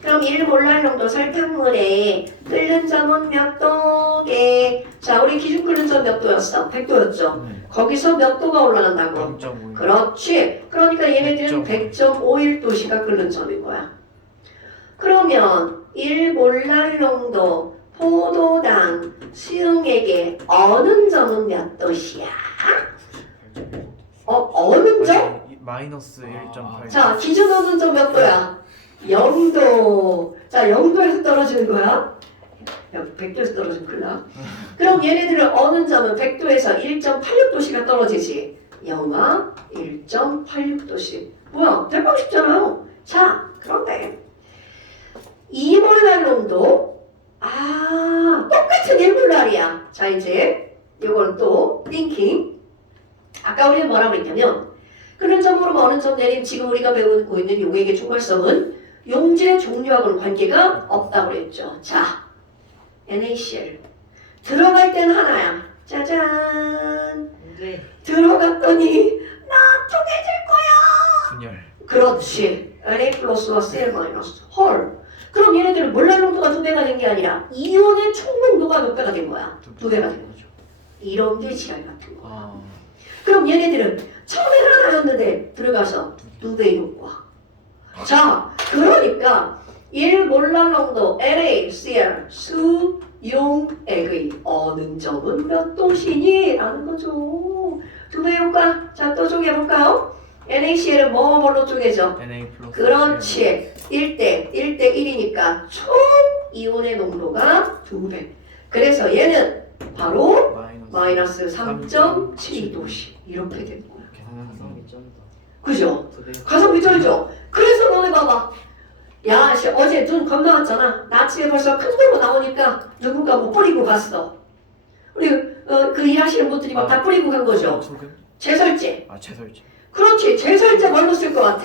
그럼 일몰랄롱도 설탕물에 끓는 점은 몇 도게? 자 우리 기준 끓는 점 몇 도였어? 100도였죠. 네. 거기서 몇 도가 올라간다고? 0.5. 그렇지. 그러니까 얘네들은 100.51도씨가 끓는 점인 거야. 그러면 1몰랄농도 포도당 수용액의 어느 점은 몇 도씨야? 어느 점? 마이너스 1.8. 자, 기준 어느 점 몇 도야? 0도. 자, 0도에서 떨어지는 거야? 야, 100도에서 떨어지면 큰일 나. 그럼 얘네들은 어느 점은 100도에서 1.86도씨가 떨어지지. 영하 1.86도씨. 뭐야? 대박 쉽잖아요. 자, 그런데 이몰랄농도 똑같은 일몰랄이야. 자, 이제 요건 또 띵킹. 아까 우리가 뭐라고 했냐면 끓는 점으로 어느 점 내림 지금 우리가 배우고 있는 용액의 총괄성은 용질의 종류하고는 관계가 없다고 그랬죠. 자, NaCl 들어갈 땐 하나야. 짜잔. 네. 들어갔더니 나 쪼개질 거야. 분열. 그렇지. Na 플러스와 Cl 마이너스. 헐. 그럼 얘네들은 몰랄 농도가 2배가 된 게 아니라 이온의 총 농도가 몇 배가 된 거야? 2배가 된 거죠. 이런 게 지랄 같은 거야. 아. 그럼 얘네들은 처음에 하나였는데 들어가서 2배 효과. 자, 그러니까 1몰랄 농도 NaCl 수용액의 어느 점은 몇 도시니? 라는 거죠. 2배 효과. 자, 또 쪼개볼까요? NaCl은 뭘로 쪼개져? Na 플러스. 그렇지. 1대 1이니까 총 이온의 농도가 2배. 그래서 얘는 바로 마이너스 3.72도씨. 이렇게 되는 거야. 가성비 쩐다. 그죠? 두 배. 가성비 쩔죠? 그래서 너네 봐봐. 야, 씨, 어제 눈 겁나 왔잖아. 아침에 벌써 큰 걸로 나오니까 누군가 뭐 뿌리고 갔어. 우리 그 일하시는 분들이 막 다 뿌리고 간 거죠. 소금? 제설제. 제설제. 그렇지. 제설제 뭘로 쓸 것 같아?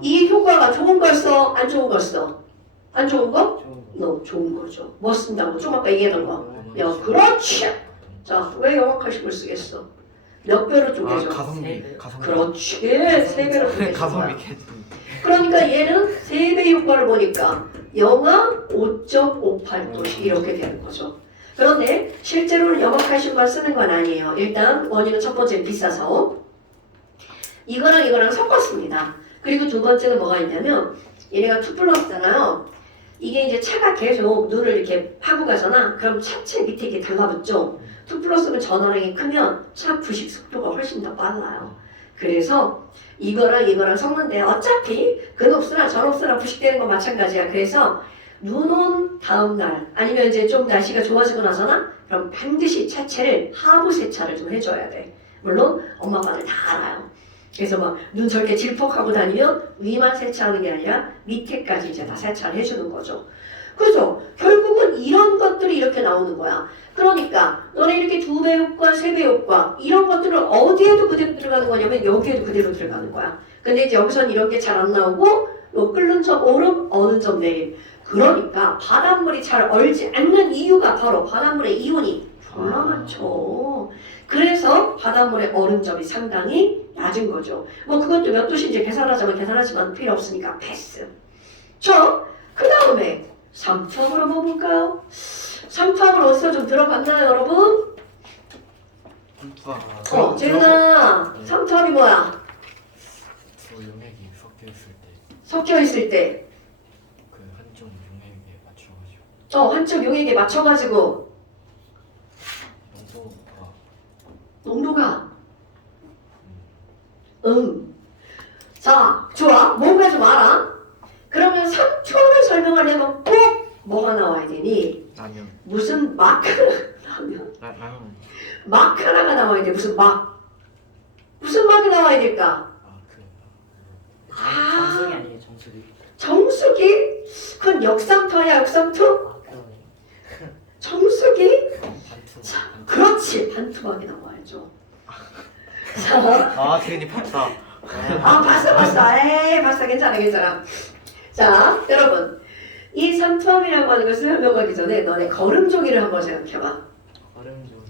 이 효과가 좋은 걸 써? 안 좋은 걸 써? 안 좋은 거? 좋은 거. 너 좋은 거죠. 뭐 쓴다고? 좀 아까 얘기했던 거. 야, 그렇지. 자, 왜 영악하식을 쓰겠어? 몇 배로 쪼개져? 가성비. 가성비. 그렇지. 3배로 쪼개져. 가성비 캐. 그러니까 얘는 3배 효과를 보니까 영하 5.58도씩 이렇게 되는 거죠. 그런데 실제로는 염화칼슘만 쓰는 건 아니에요. 일단 원인은 첫 번째는 비싸서 이거랑 이거랑 섞었습니다. 그리고 두 번째는 뭐가 있냐면 얘네가 2+잖아요. 이게 이제 차가 계속 눈을 이렇게 파고 가잖아. 그럼 차체 밑에 이렇게 달라붙죠. 2+는 전화량이 크면 차 부식 속도가 훨씬 더 빨라요. 그래서 이거랑 이거랑 섞는데 어차피 근옵수나 전옵수나 부식되는 건 마찬가지야. 그래서 눈 온 다음 날 아니면 이제 좀 날씨가 좋아지고 나서나 그럼 반드시 차체를 하부 세차를 좀 해줘야 돼. 물론 엄마 아빠들 다 알아요. 그래서 막 눈 저렇게 질퍽하고 다니면 위만 세차하는 게 아니라 밑에까지 이제 다 세차를 해주는 거죠. 그죠? 결국은 이런 것들이 이렇게 나오는 거야. 그러니까 너네 이렇게 2배 효과, 3배 효과 이런 것들은 어디에도 그대로 들어가는 거냐면 여기에도 그대로 들어가는 거야. 근데 이제 여기선 이런 게 잘 안 나오고 요 끓는 점 오름, 어는 점 내림. 그러니까 바닷물이 잘 얼지 않는 이유가 바로 바닷물의 이온이 졸라 많죠. 그래서 바닷물의 얼음점이 상당히 낮은 거죠. 뭐 그것도 몇 도씨인지 계산하자면 계산하지만 필요 없으니까 패스. 그 다음에 삼투압을 한번 볼까요? 삼투압을 어디서 좀 들어봤나요, 여러분? 재훈아, 삼투압이 뭐야? 두 용액이 섞여 있을 때 섞여 있을 때, 그 한쪽 용액에 맞춰가지고 한쪽 용액에 맞춰가지고 농도가 농도가, 자, 좋아. 뭔가 좀 알아? 그러면 삼투압을 설명하려면 꼭 뭐가 나와야 되니? 라면. 무슨 마크 라면. 라면. 막 하나가 나와야 돼. 무슨 막이 나와야 될까? 정수기 아니에요, 정수기. 정수기? 그건 역삼투야, 역삼투? 그러네. 정수기? 반투 그렇지, 반투막이 나와야죠. 자, 대현이 봤다. 봤어. 에이, 봤어. 괜찮아. 자, 여러분. 이 삼투압이라고 하는 것을 설명하기 전에 너네 거름종이를 한번 생각해봐. 얼음종.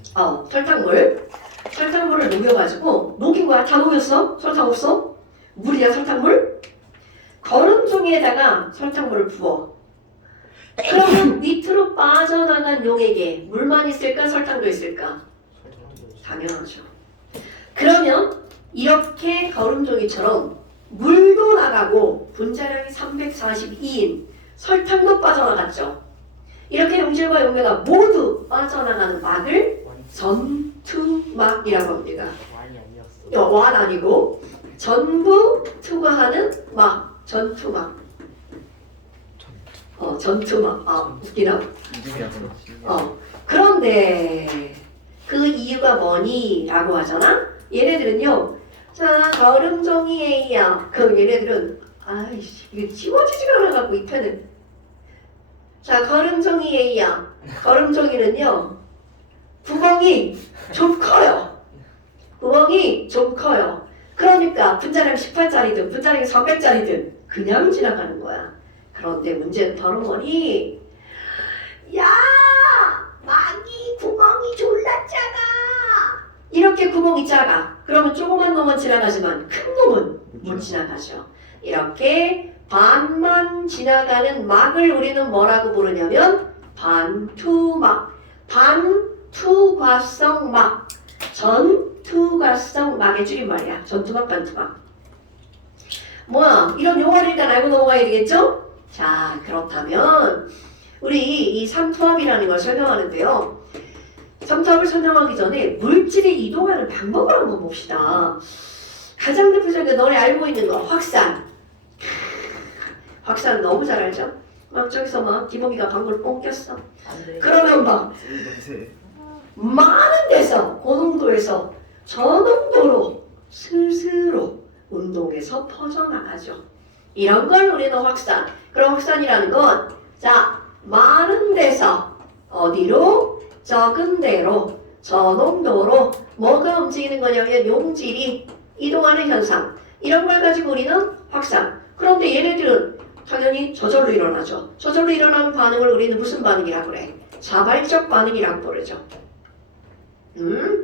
설탕물을 녹여가지고 녹인 거야. 다 녹였어? 설탕 없어? 물이야 설탕물? 거름종이에다가 설탕물을 부어. 그러면 밑으로 빠져나간 용액에 물만 있을까 설탕도 있을까? 당연하죠. 그러면 이렇게 거름종이처럼 물도 나가고 분자량이 342인 설탕도 빠져나갔죠. 이렇게 용질과 용매가 모두 빠져나가는 막을 전투막이라고 합니다. 완이 아니었어. 완 아니고 전부 투과하는 막, 전투막. 전투막. 아, 웃기나? 이름이 약간 그런데 그 이유가 뭐니? 라고 하잖아? 얘네들은요, 자, 거름종이 A야. 그럼 얘네들은, 아이씨, 이게 지워지지가 않아갖고, 이 편은. 자, 거름종이 A야. 거름종이는요, 구멍이 좀 커요. 구멍이 좀 커요. 그러니까 분자량 18짜리든 분자량 300짜리든 그냥 지나가는 거야. 그런데 문제는 바로 뭐니? 야! 막이 구멍이 졸라 작아! 이렇게 구멍이 작아. 그러면 조그만 놈은 지나가지만 큰 놈은 못 지나가죠. 이렇게 반만 지나가는 막을 우리는 뭐라고 부르냐면 반투막, 반투과성 막, 전투과성 막의 줄임말이야. 전투막, 반투막. 뭐야? 이런 용어를 일단 알고 넘어가야 되겠죠? 자, 그렇다면 우리 이 삼투압이라는 걸 설명하는데요. 삼투압을 설명하기 전에 물질이 이동하는 방법을 한번 봅시다. 가장 대표적인 너네 알고 있는 거 확산. 확산 너무 잘 알죠? 막 저기서 막 기범이가 방구를 뽕 꼈어. 그러면 막 냄새. 많은 데서 고농도에서 저농도로 스스로 운동에서 퍼져나가죠. 이런 걸 우리는 확산. 그럼 확산이라는 건 자, 많은 데서 어디로? 적은 데로 저농도로 뭐가 움직이는 거냐면 용질이 이동하는 현상. 이런 걸 가지고 우리는 확산. 그런데 얘네들은 당연히 저절로 일어나죠. 저절로 일어나는 반응을 우리는 무슨 반응이라고 그래? 자발적 반응이라고 부르죠.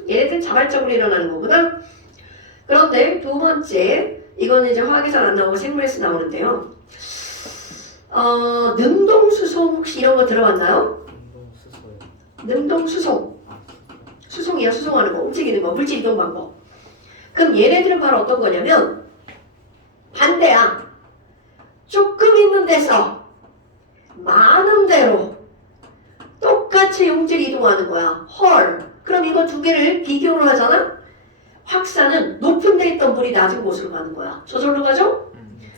얘네들은 자발적으로 일어나는 거구나. 그런데 두 번째, 이거는 이제 화학에서 안 나오고 생물에서 나오는데요. 능동수송 혹시 이런 거 들어봤나요? 운동수소요. 능동수송. 수송이야, 수송하는 거, 움직이는 거, 물질 이동 방법. 그럼 얘네들은 바로 어떤 거냐면 반대야. 조금 있는 데서 많은 데로 똑같이 용질 이동하는 거야. 헐. 그럼 이거 두 개를 비교를 하잖아? 확산은 높은 데 있던 물이 낮은 곳으로 가는 거야. 저절로 가죠?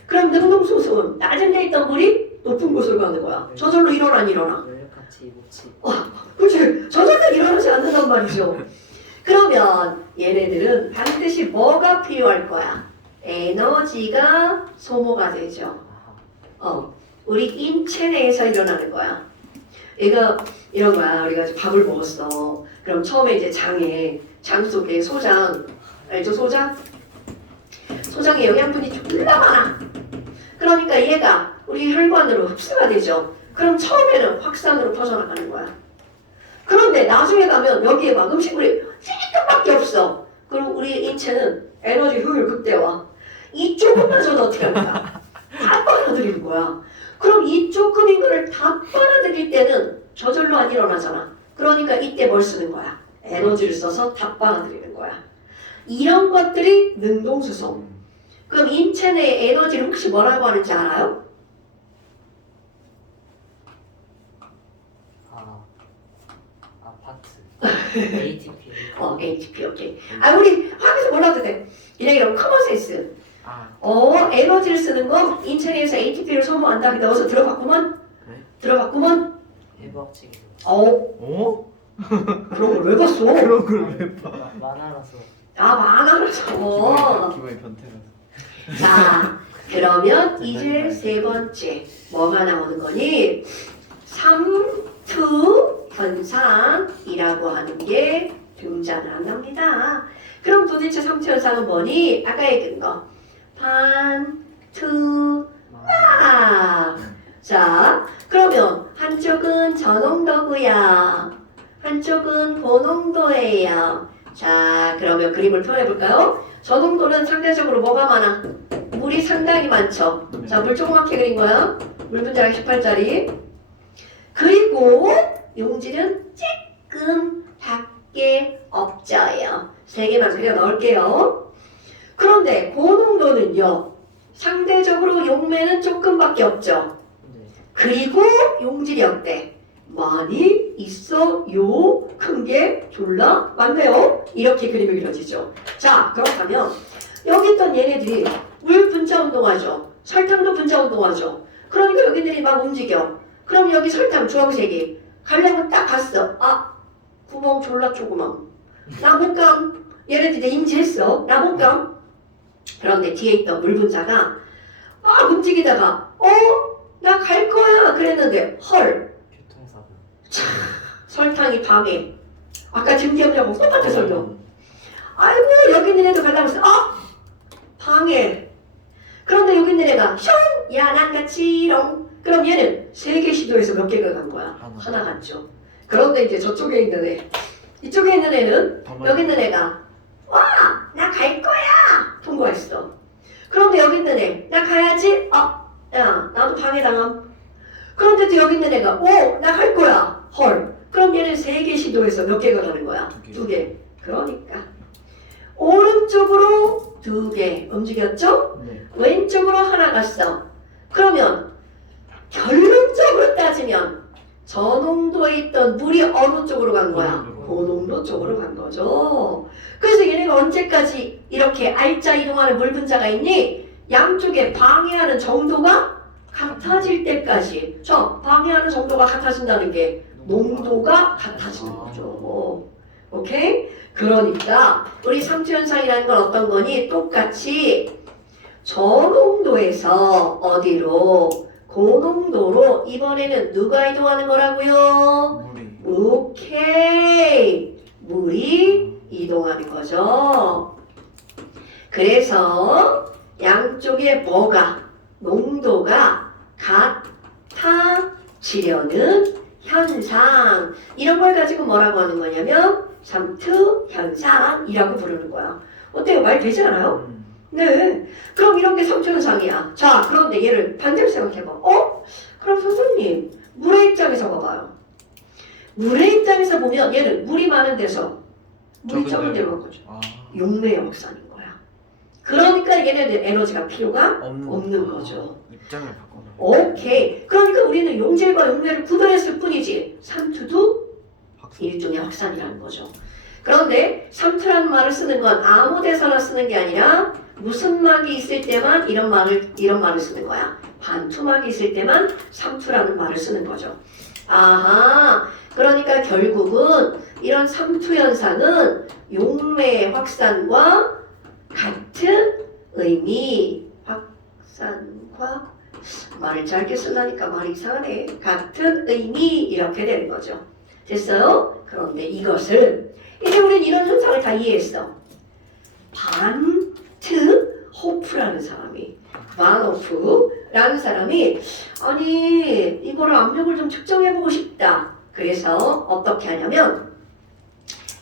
그럼 능동수송은 낮은 데 있던 물이 높은 곳으로 가는 거야. 저절로 일어나. 연력같이 이곳이. 그렇지. 저절로 일어나지 않는단 말이죠. 그러면 얘네들은 반드시 뭐가 필요할 거야? 에너지가 소모가 되죠. 우리 인체 내에서 일어나는 거야. 얘가 이런 거야. 우리가 이제 밥을 먹었어. 그럼 처음에 이제 장 속에 소장, 알죠? 소장? 소장에 영양분이 졸라 많아. 그러니까 얘가 우리 혈관으로 흡수가 되죠. 그럼 처음에는 확산으로 퍼져나가는 거야. 그런데 나중에 가면 여기에 막 음식물이 조금밖에 없어. 그럼 우리 인체는 에너지 효율 극대화. 이 조금마저도 어떻게 합니까? 다 빨아들이는 거야. 그럼 이 조금인 거를 다 빨아들일 때는 저절로 안 일어나잖아. 그러니까 이때 뭘 쓰는 거야? 에너지를 써서 다 빨아들이는 거야. 이런 것들이 능동수송. 그럼 인체 내 에너지를 혹시 뭐라고 하는지 알아요? 아파트. ATP. ATP, 오케이. 우리 화학에서 몰라도 돼. 이런 커먼 센스. 아, 에너지를 쓰는 거 인체 내에서 ATP를 소모한다. 넣어서 들어봤구먼? 네? 들어봤구먼? 해부학적인 어? 그런 걸 왜 봤어? 그런 걸 왜 봐? 만화라서. 만화라서. 기분이 변태라서. 자, 그러면 이제 세 번째 뭐가 나오는 거니? 삼투 현상이라고 하는 게 등장을 한답니다. 그럼 도대체 삼투 현상은 뭐니? 아까 얘기한 거. 반투막. 자, 그러면 한쪽은 저농도고요. 한쪽은 고농도예요. 자, 그러면 그림을 표현해볼까요? 저농도는 상대적으로 뭐가 많아? 물이 상당히 많죠. 자, 물 조그맣게 그린 거야. 물 분자량 18짜리. 그리고 용질은 조금 밖에 없져요. 3개만 그려 넣을게요. 그런데 고농도는요. 상대적으로 용매는 조금밖에 없죠. 네. 그리고 용질이 어때? 많이 있어요. 큰 게 졸라 많네요. 이렇게 그림이 그려지죠. 자, 그렇다면 여기 있던 얘네들이 물 분자 운동하죠. 설탕도 분자 운동하죠. 그러니까 여기들이 막 움직여. 그럼 여기 설탕 주황색이 가려면 딱 갔어. 아, 구멍 졸라 조그만. 나 못 감. 얘네들 이제 인지했어. 나 못 감. 그런데 뒤에 있던 물 분자가 막 움직이다가 나 갈 거야 그랬는데 헐. 교통사고. 설탕이 방해. 아까 증기압력하고 똑같아 설명. 아이고 여기 있는 애도 가려고 했어. 방해. 그런데 여기 있는 애가 야 난 같이롱. 그럼 얘는 3개 시도해서 몇 개가 간 거야? 하나 갔죠. 그런데 이제 저쪽에 있는 애, 이쪽에 있는 애는 여기 있는 애가 와 나 갈 거야 통과했어. 그런데 여기 있는 애 나 가야지. 야 나도 방해당함. 그런데 또 여기 있는 애가 나 갈 거야. 헐. 그럼 얘는 3개 시도해서 몇 개가 가는 거야? 2개. 그러니까 오른쪽으로 2개 움직였죠? 네. 왼쪽으로 하나 갔어. 그러면 결론적으로 따지면 저농도에 있던 물이 어느 쪽으로 간 거야? 고농도 쪽으로 간 거죠. 그래서 얘네가 언제까지 이렇게 알짜 이동하는 물 분자가 있니? 양쪽에 방해하는 정도가 같아질 때까지. 방해하는 정도가 같아진다는 게 농도가 같아지는 거죠. 오케이? 그러니까 우리 삼투현상이라는 건 어떤 거니? 똑같이 저농도에서 어디로? 고농도로 이번에는 누가 이동하는 거라고요? 물이. 오케이. 물이 이동하는 거죠. 그래서 양쪽에 뭐가? 농도가 같아지려는 현상. 이런 걸 가지고 뭐라고 하는 거냐면 삼투현상이라고 부르는 거야. 어때요? 말 되지 않아요? 네. 그럼 이런 게 삼투현상이야. 자, 그런데 얘를 반대로 생각해봐. 그럼 선생님, 물의 입장에서 봐봐요. 물의 입장에서 보면 얘는 물이 많은 데서 물이 적은 데로 간 거죠. 용매 확산인 거야. 그러니까 얘네들 에너지가 필요가 없는 거죠. 입장을 바꿔. 오케이. 그러니까 우리는 용질과 용매를 구별했을 뿐이지 삼투도 일종의 확산이라는 거죠. 그런데 삼투라는 말을 쓰는 건 아무 데서나 쓰는 게 아니라 무슨 막이 있을 때만 이런 말을 쓰는 거야. 반투막이 있을 때만 삼투라는 말을 쓰는 거죠. 아하. 그러니까 결국은 이런 삼투 현상은 용매 확산과 같은 의미. 확산과 말을 짧게 쓰려니까 말이 이상하네. 같은 의미 이렇게 되는 거죠. 됐어요? 그런데 이것을 이제 우리는 이런 현상을 다 이해했어. 반트 호프라는 사람이 바노프라는 사람이 아니 이거를 압력을 좀 측정해보고 싶다. 그래서 어떻게 하냐면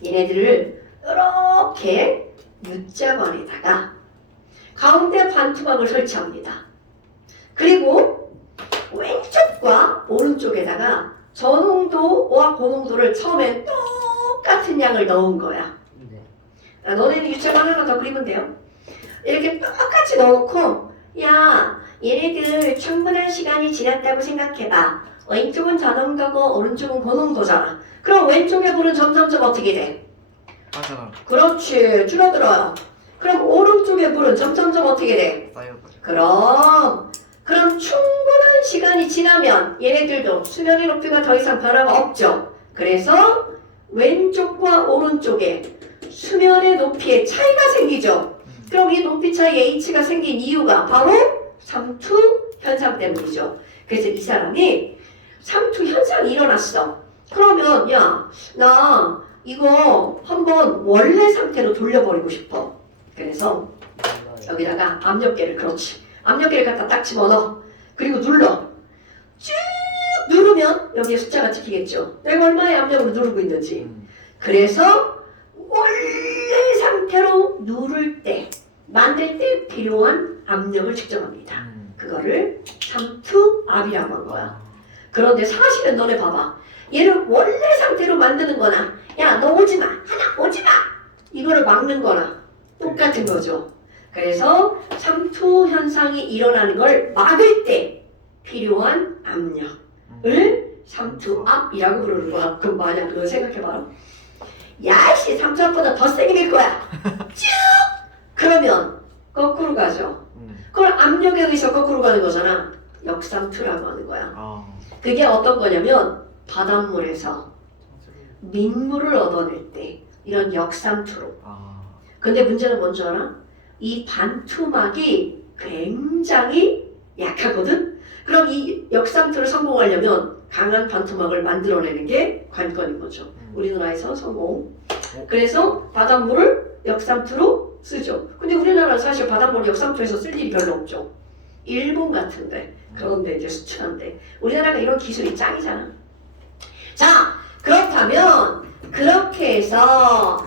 얘네들을 이렇게 U자관에다가 가운데 반투막을 설치합니다. 그리고 왼쪽과 오른쪽에다가 저농도와 고농도를 처음에 똑같은 양을 넣은 거야. 네. 너네는 유체관 하나 더 그리면 돼요. 이렇게 똑같이 넣어놓고 야 얘네들 충분한 시간이 지났다고 생각해봐. 왼쪽은 저농도고 오른쪽은 고농도잖아. 그럼 왼쪽의 물은 점점점 어떻게 돼? 빠져나. 그렇지. 줄어들어요. 그럼 오른쪽의 물은 점점점 어떻게 돼? 쌓여가지고. 그럼 충분한 시간이 지나면 얘네들도 수면의 높이가 더 이상 변화가 없죠. 그래서 왼쪽과 오른쪽에 수면의 높이에 차이가 생기죠. 그럼 이 높이 차이에 H가 생긴 이유가 바로 삼투 현상 때문이죠. 그래서 이 사람이 삼투 현상이 일어났어. 그러면 야, 나 이거 한번 원래 상태로 돌려버리고 싶어. 그래서 여기다가 압력계를 그렇지. 압력계를 갖다 딱 집어넣어. 그리고 눌러. 쭉 누르면 여기에 숫자가 찍히겠죠. 내가 얼마의 압력으로 누르고 있는지. 그래서 원래 상태로 누를 때, 만들 때 필요한 압력을 측정합니다. 그거를 삼투압이라고 한 거야. 그런데 사실은 너네 봐봐. 얘를 원래 상태로 만드는 거나 야 너 오지마 하나 오지마 이거를 막는 거나 똑같은 거죠. 그래서 삼투 현상이 일어나는 걸 막을 때 필요한 압력을 삼투압이라고 부르는 거야. 그럼 만약 그거 생각해봐. 야씨 삼투압보다 더 세게 밀 거야. 쭉 그러면 거꾸로 가죠. 그걸 압력에 의해서 거꾸로 가는 거잖아. 역삼투라고 하는 거야. 그게 어떤 거냐면 바닷물에서 민물을 얻어낼 때 이런 역삼투로. 근데 문제는 뭔지 알아? 이 반투막이 굉장히 약하거든? 그럼 이 역삼투를 성공하려면 강한 반투막을 만들어내는 게 관건인 거죠. 우리나라에서 성공. 그래서 바닷물을 역삼투로 쓰죠. 근데 우리나라는 사실 바닷물을 역삼투에서 쓸 일이 별로 없죠. 일본 같은데. 그런데 이제 수출한데. 우리나라가 이런 기술이 짱이잖아. 자, 그렇다면 그렇게 해서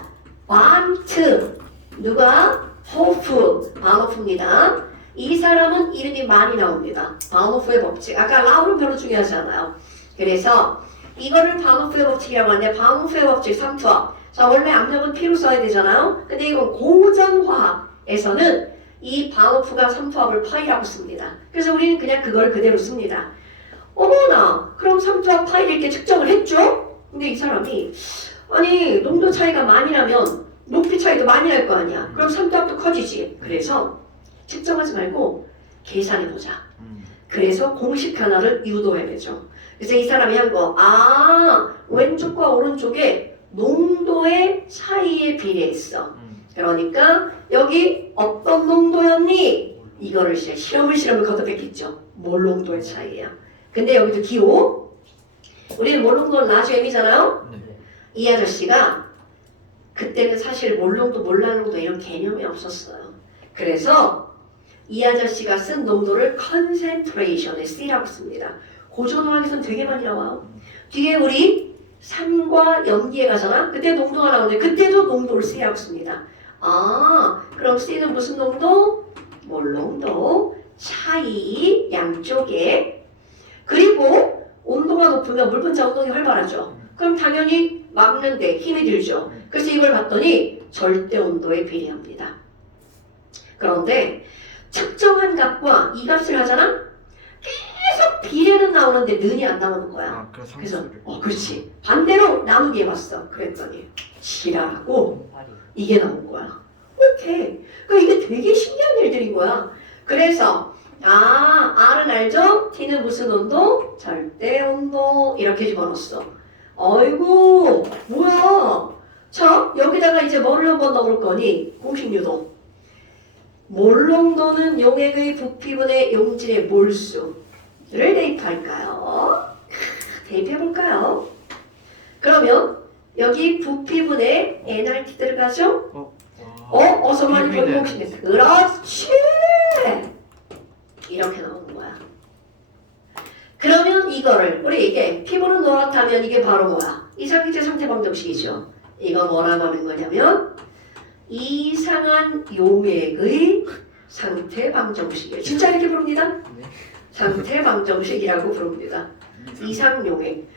반트 누가? 호프, 바우호프입니다. 이 사람은 이름이 많이 나옵니다. 바우호프의 법칙. 아까 라울은 별로 중요하지 않아요. 그래서 이거를 바우호프의 법칙이라고 하는데 바우호프의 법칙 삼투압. 자, 원래 압력은 P로 써야 되잖아요. 근데 이건 고전화에서는 이 바우호프가 삼투압을 파이라고 씁니다. 그래서 우리는 그냥 그걸 그대로 씁니다. 어머나, 그럼 삼투압 파이를 이렇게 측정을 했죠? 근데 이 사람이 아니 농도 차이가 많이 나면 높이 차이도 많이 날 거 아니야. 그럼 삼투압도 커지지. 그래서 측정하지 말고 계산해보자. 그래서 공식 하나를 유도해내죠. 그래서 이 사람이 한 거, 왼쪽과 오른쪽에 농도의 차이에 비례했어. 그러니까 여기 어떤 농도였니? 이거를 실험을 거듭했겠죠. 몰농도의 차이야. 근데 여기도 기호. 우리는 몰농도는 나중에 M이잖아요. 이 아저씨가 그때는 사실 몰농도, 몰라농도 이런 개념이 없었어요. 그래서 이 아저씨가 쓴 농도를 concentration의 C라고 씁니다. 고전화학에서는 되게 많이 나와요. 뒤에 우리 산과 염기에 가잖아. 그때 농도가 나오는데 그때도 농도를 C라고 씁니다. 그럼 C는 무슨 농도? 몰농도, 차이, 양쪽에. 그리고 온도가 높으면 물 분자 운동이 활발하죠. 그럼 당연히 막는데 힘이 들죠. 그래서 이걸 봤더니 절대 온도에 비례합니다. 그런데 측정한 값과 이 값을 하잖아? 계속 비례는 나오는데 는이 안 나오는 거야. 그래서 그렇지. 반대로 나누기 해봤어. 그랬더니 지랄하고 이게 나온 거야. 오케이. 그러니까 이게 되게 신기한 일들인 거야. 그래서 R은 알죠? T는 무슨 온도? 절대 온도. 이렇게 집어넣었어. 아이고 뭐야. 자, 여기다가 이제 뭐를 한번 넣을 거니? 공식 유도. 몰농도는 용액의 부피분의 용질의 몰수를 대입할까요? 대입해볼까요? 그러면 여기 부피분의 NRT 들어가죠? 어서 많이 보는 공식인데. 그렇지! 이렇게 나오는 거야. 그러면 이거를 우리 이게 피부는 노랗다면 이게 바로 뭐야? 이상기체 상태 방정식이죠. 이거 뭐라고 하는 거냐면 이상한 용액의 상태 방정식이에요. 진짜 이렇게 부릅니다. 상태 방정식이라고 부릅니다. 이상 용액.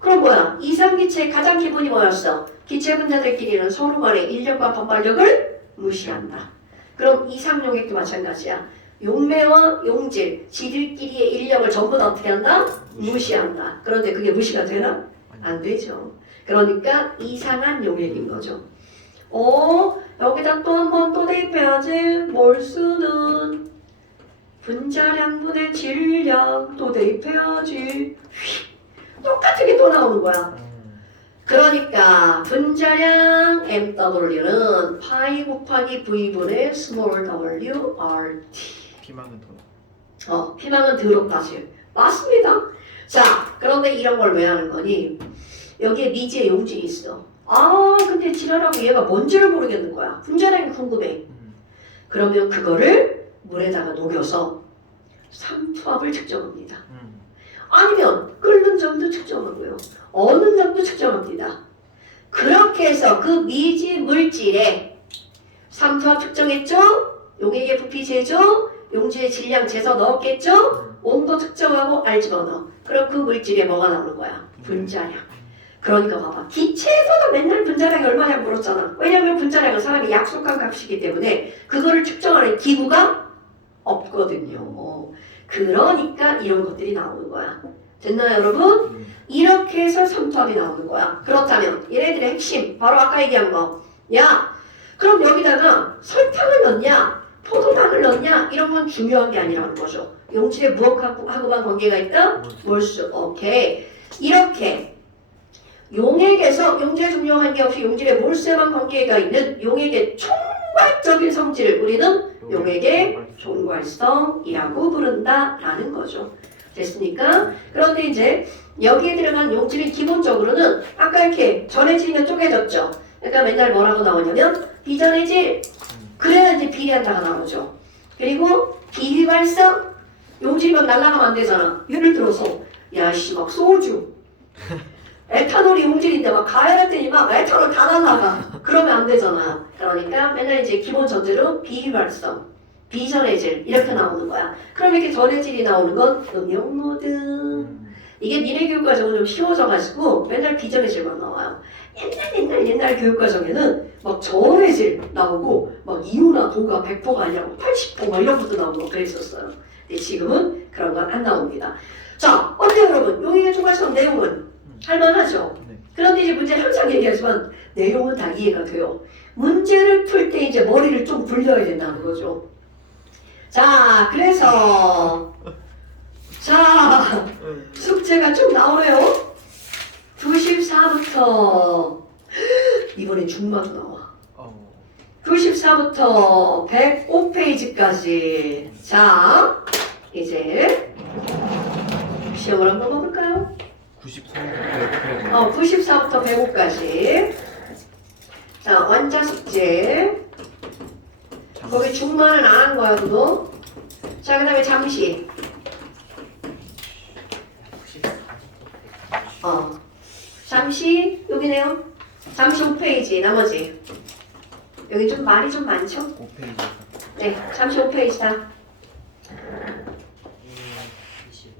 그럼 뭐야? 이상기체의 가장 기본이 뭐였어? 기체 분자들끼리는 서로 간의 인력과 반발력을 무시한다. 그럼 이상 용액도 마찬가지야. 용매와 용질, 지들끼리의 인력을 전부 다 어떻게 한다? 무시한다. 그런데 그게 무시가 되나? 안 되죠. 그러니까 이상한 용액인 거죠. 여기다 또 한 번 또 대입해야지. 몰수는 분자량분의 질량 또 대입해야지. 똑같은 게 또 나오는 거야. 그러니까 분자량 MW는 파이 곱하기 V분의 스몰 w RT. 피망은 더. 피망은 더럽다지. 맞습니다. 자, 그런데 이런 걸 왜 하는 거니? 여기에 미지의 용질이 있어. 근데 지랄하고 얘가 뭔지를 모르겠는 거야. 분자량이 궁금해. 그러면 그거를 물에다가 녹여서 삼투압을 측정합니다. 아니면 끓는 점도 측정하고요. 어는 점도 측정합니다. 그렇게 해서 그 미지 물질의 삼투압 측정했죠? 용액의 부피 재죠? 용지의 질량 재서 넣었겠죠? 온도 측정하고 알 집어넣어. 그럼 그 물질에 뭐가 나오는 거야? 분자량. 그러니까 봐봐. 기체에서도 맨날 분자량이 얼마냐고 물었잖아. 왜냐면 분자량은 사람이 약속한 값이기 때문에 그거를 측정하는 기구가 없거든요. 그러니까 이런 것들이 나오는 거야. 됐나요, 여러분? 이렇게 해서 삼투압이 나오는 거야. 그렇다면 얘네들의 핵심, 바로 아까 얘기한 거. 야, 그럼 여기다가 설탕을 넣냐? 포도당을 넣냐? 이런 건 중요한 게 아니라는 거죠. 용질에 무엇하고만 관계가 있다? 몰수. 오케이. 이렇게 용액에서 용질에 종류와 관계없이 용질의 몰수에만 관계가 있는 용액의 총괄적인 성질을 우리는 용액의 총괄성이라고 부른다라는 거죠. 됐습니까? 그런데 이제 여기에 들어간 용질이 기본적으로는 아까 이렇게 전해질이면 쪼개졌죠. 그러니까 맨날 뭐라고 나오냐면 비전해질, 그래야 이제 비례한다가 나오죠. 그리고 비휘발성, 용질이면 날아가면 안 되잖아. 예를 들어서 야씨 막 소주 에탄올이 용질인데 막 가열했더니 막 에탄올 다 날아가. 그러면 안 되잖아. 그러니까 맨날 이제 기본 전제로 비휘발성, 비전해질 이렇게 나오는 거야. 그럼 이렇게 전해질이 나오는 건 음용모드. 이게 니네 교육과정은 좀 쉬워져가지고 맨날 비전해질만 나와요. 옛날 교육과정에는 막 전해질 나오고 막 이오나 도가 100%가 아니라 80% 막 이런 것도 나오고 그랬었어요. 근데 지금은 그런 건 안 나옵니다. 자, 어때요 여러분? 용액의 총괄성 내용은 할만하죠? 네. 그런데 이제 문제는 항상 얘기하지만 내용은 다 이해가 돼요. 문제를 풀 때 이제 머리를 좀 굴려야 된다는 거죠. 자, 그래서 자, 숙제가 좀 나오네요. 94부터 이번엔 중반도 나와. 94부터 105페이지까지. 자, 이제 시험을 한번 봐볼까요? 94부터 105까지. 자, 원자 숙제. 거기 중반은 안 한 거야, 그거. 자, 그 다음에 잠시. 잠시, 여기네요. 잠시 5페이지, 나머지. 여기 좀 말이 좀 많죠? 5페이지. 네, 잠시 5페이지다. 25.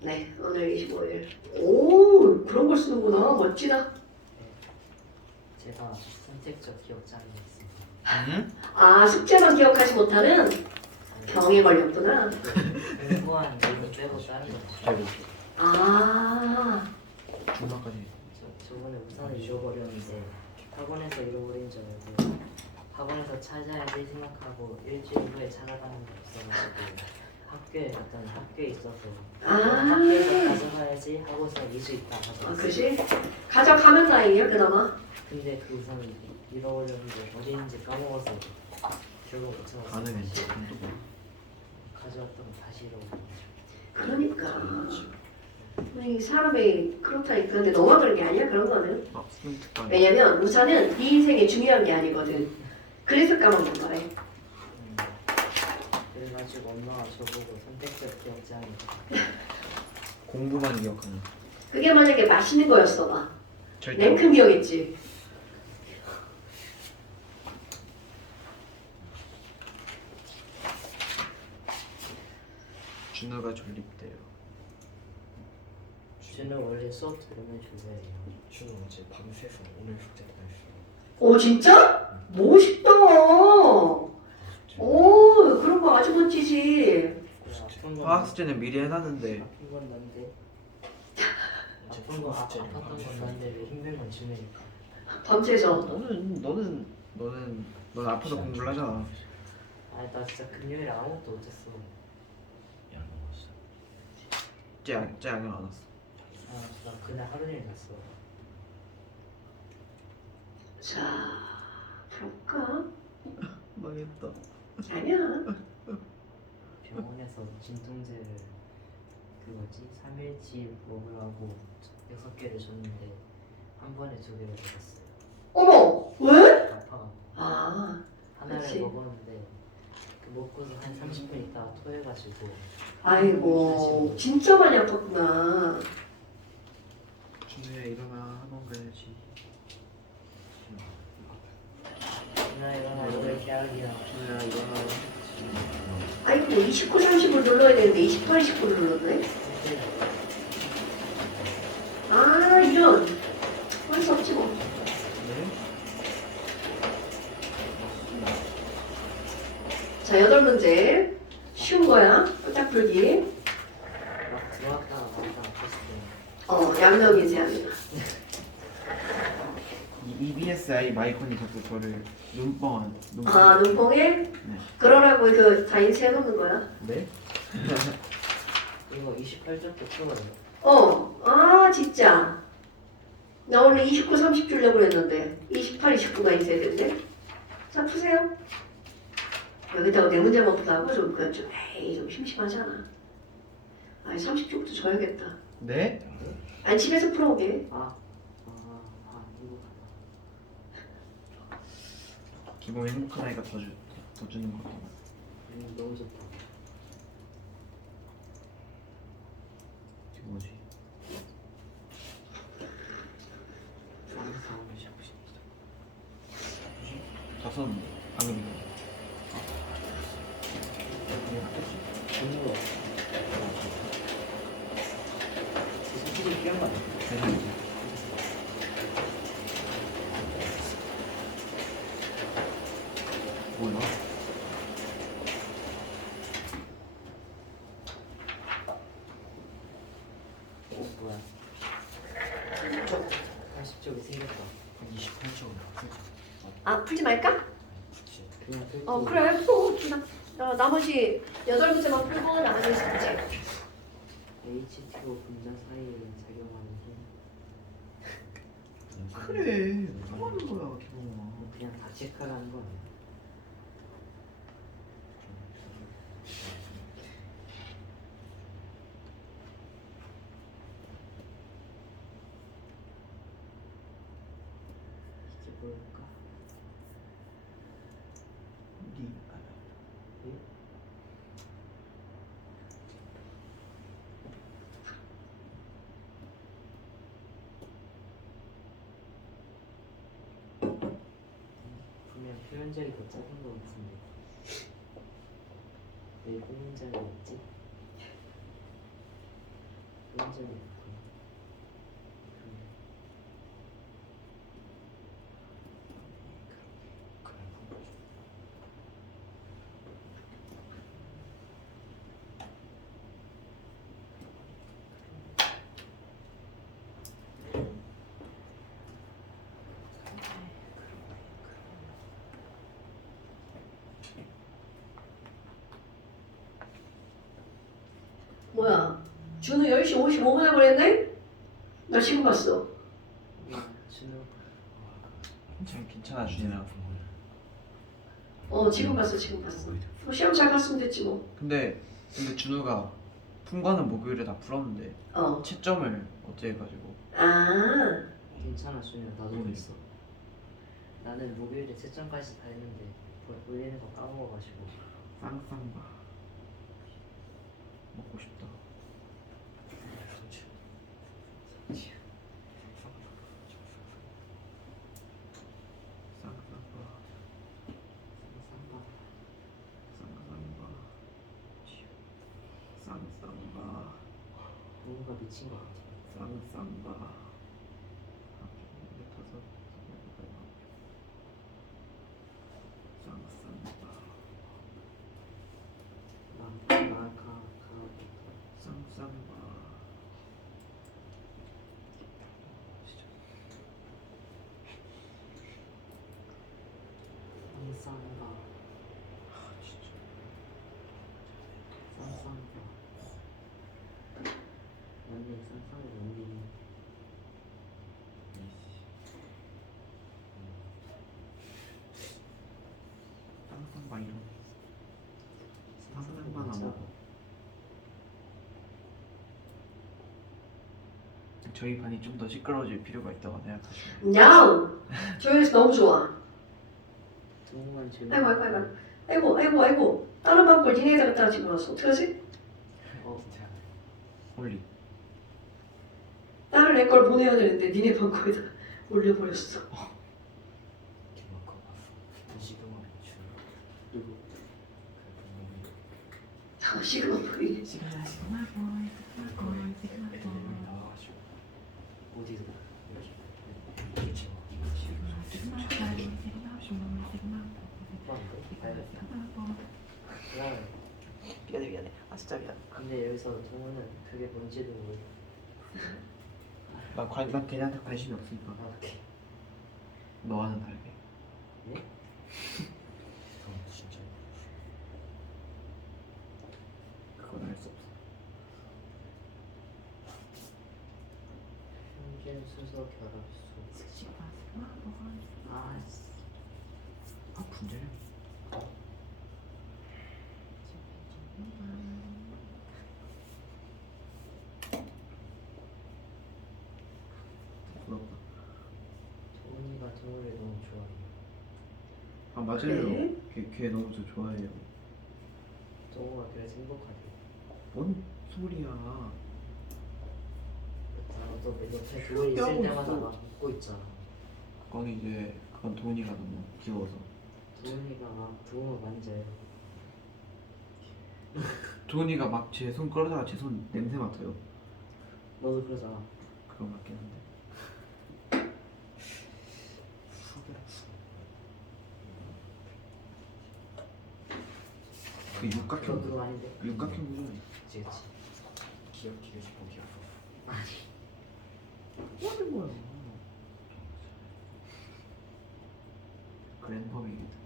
네, 오늘 25일. 오, 그런 걸 쓰는구나. 멋지다. 제가 선택적 기억장애 있습니다. 아, 숙제만 기억하지 못하는 병에 걸렸구나. 공부한 내용 빼고 다른 거. 아, 중반까지. 저번에 우산을 잃어버렸는데 학원에서 잃어버린 줄 알고 학원에서 찾아야지 생각하고 일주일 후에 찾아가는 게 없어가지고 학교에 있어서 학교에서 가져가야지 하고서 2주 있다 가져갔어요. 그지? 가져가면 다행이에요, 그나마. 근데 그 우산을 잃어버렸는데 어디 있는지 까먹어서 결국 못 찾았어요. 가능해. 가져왔다고 다시 잃어버렸어요. 그러니까. 우리 사람이 그렇다니까. 근데 너만 그런 게 아니야, 그런 거는. 수능 특강. 왜냐면 우산은 네 인생에 중요한 게 아니거든. 그래서 까먹는 거래. 그래가지고 엄마가 저보고 선택적 기억장애 공부만 기억하는. 그게 만약에 맛있는 거였어 봐. 절대. 냉큼 기억했지. 준우가 졸립대요. 주는 원래 수업 들으면 좋아해요. 주는 어제 밤새서 오늘 숙제 다 했어요. 오, 진짜? 멋있다. 오, 그런 거 아주 멋지지. 아픈 건 화학 숙제는 미리 해놨는데. 아픈 건 난데 어제 아픈 거 숙제를 아팠던 건 밤새서 난데 왜 힘든 건 주니까. 밤새서. 너는 아파서 공부를 하잖아. 아나 진짜 금요일에 아무것도 못했어. 야 먹었어. 쟤 양념 안 왔어. 나 그날 하루 종일 갔어. 자, 볼까? 망했다. 아니야. 병원에서 진통제를 그 뭐지 3일치 먹으라고 6개를 줬는데 한 번에 2개를 먹었어요. 어머, 왜? 아파가지고 아, 하나를 그치. 먹었는데 그 먹고서 한 30분 있다가 토해가지고 아이고 진짜 많이 아팠구나. 준우야 일어나 학원 가야지. 일어나 이걸 깨우기야. 준우야 일어나. 아이고 29, 30을 눌러야 되는데 28, 29를 눌렀네. 아 이런. 할 수 없지 뭐. 네? 자 8문제. 쉬운 거야. 딱 풀기. 막 들어왔다가 나왔다 아팠을 양명이지 아니야. 이 EBSI 마이콘이 자꾸 저를 눈뻥. 아 눈뽕에? 그러라고 그 다 인쇄해 놓는 거야. 네? 때 이거 28점도 풀어요. 아 진짜. 나 원래 29, 30 주려고 그랬는데 28, 29가 있어야 된대. 자 푸세요. 여기다가 네 문제만 푸다고 좀 그건 좀 에이 좀 심심하잖아. 아니 30쪽도 줘야겠다. 네? 아니 집에서 풀어오게. 이거 기본 행복한 아이가 더 주는 거 같아. 너무 좋다. 이게 뭐지? 상상을 하고 싶다. 다섯 방금. 중으로 솔직히 귀한 거 아니야? 뭐야? 뭐야? 80쪽이 생겼다. 28점으로 아 풀지 말까? 그냥 펼쳐. 그래 풀어. 나머지 8문제만 풀고 나머지 문제. HTO 분자 사이에 작용하는 힘. 그래. 뭐 하는 거야 기본아. 그냥 다 체크하라는 거 아니야? 이게 뭘까? 니 예? 분명 표현적이 더 작은 것 같은데 왜 표현적이 있지? 표현적이 있고 뭐야? 준우 10시 55분에 보냈네? 나 지금 봤어. 준우 괜찮아 준이나. 지금 봤어. 시험 잘 봤으면 됐지 뭐. 근데 준우가 푼 거는 목요일에 다 풀었는데 채점을 어째 해가지고. 아. 괜찮아 준우야 나도 그랬어. 나는 목요일에 채점까지 다 했는데 올리는 거 까먹어가지고 쌍쌍바 먹고 싶다. 쌍쌍바 쌍쌍바 뭔가 미친 것 같아. 쌍쌍바 쌍쌍바 쌍쌍바 쌍쌍바 맞네 쌍쌍이 맞네. 쌍쌍바 이런 쌍쌍바 안 먹어. 저희 반이 좀 더 시끄러워질 필요가 있다고 생각하시면. 야우! 조용해서 너무 좋아. 정말 재밌. 아이고. 아이고. 다른 방걸 니네가 갖다 집어넣었어. 어떡하지? 올리. 다른 애 걸 보내야 되는데 니네 방거에다 올려버렸어. 기막고 시그마 줄 누구? 시그마 보이. 애들이 나와가지고 어디서 이렇게 치워. 미안해. 아 진짜 미안. 근데 여기서 동호는 그게 뭔지도 모르. 난 걔네한테 관심이 없으니까. 아, 오케이. 너와는 다르게. 진짜 그건 알 수 없어. 평균 수소 결합수. 아 분재령. 부럽다. 동훈이가 동호를 너무 좋아해. 아 맞아요. 그래? 걔 너무 저 좋아해요. 동호가 그래서 행복하대. 뭔 소리야? 나도 옆에 동훈이 있을 하고 때마다 있어. 막 웃고 있잖아. 그건 도훈이가 너무 귀여워서. 동훈이가 막 동호 만져요. 도훈이가 막 제 손 끌어다가 제 손 냄새 맡아요. 너도 그러잖아. 그런 것 같긴 한데. 그 그건 육각형 그거 아닌데. 육각형 구조네. 그치. 기억 기억시고 기억. 뭐 하는 거야? 그랜퍼이겠다.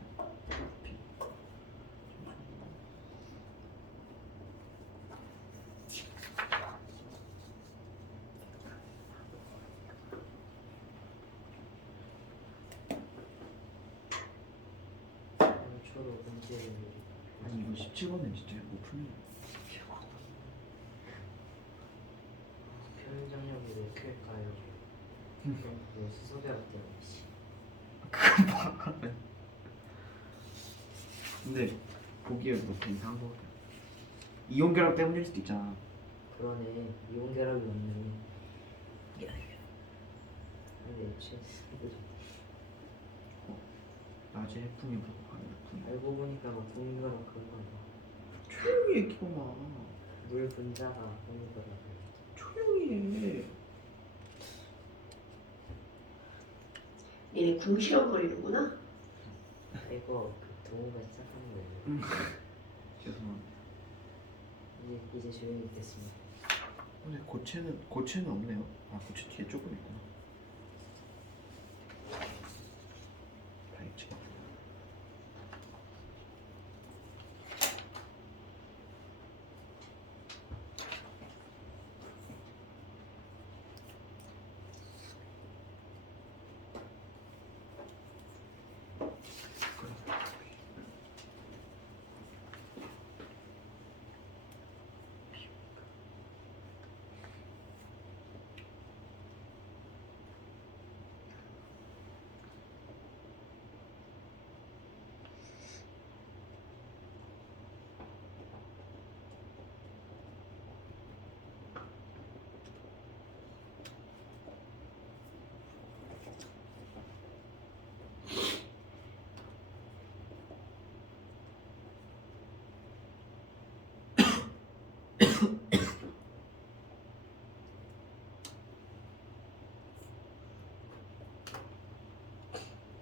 초로 문제를. 아니 이거 17번은 진짜 못 풀려. 표현장력이 왜 클까요? 뭐 수소배학 때문에. 근데 보기에 못해 이상한 거 같아. 이온 결합 때문일 수도 있잖아. 그러네. 이온 결합이 없네. 근데 애초에 낮에 해풍이 불고 밤에 해풍이. 알고 보니까 막 공유가랑 그런 거야. 조용히 해 기범아. 물 분자가 공유가라고. 조용히 해. 얘네 궁시렁거리는구나. 이거 그 동호가 시작하는 거예요. 죄송합니다. 이제 조용히 있겠습니다. 근데 고체는 없네요. 아 고체 뒤에 조금 있구나. 다 있지.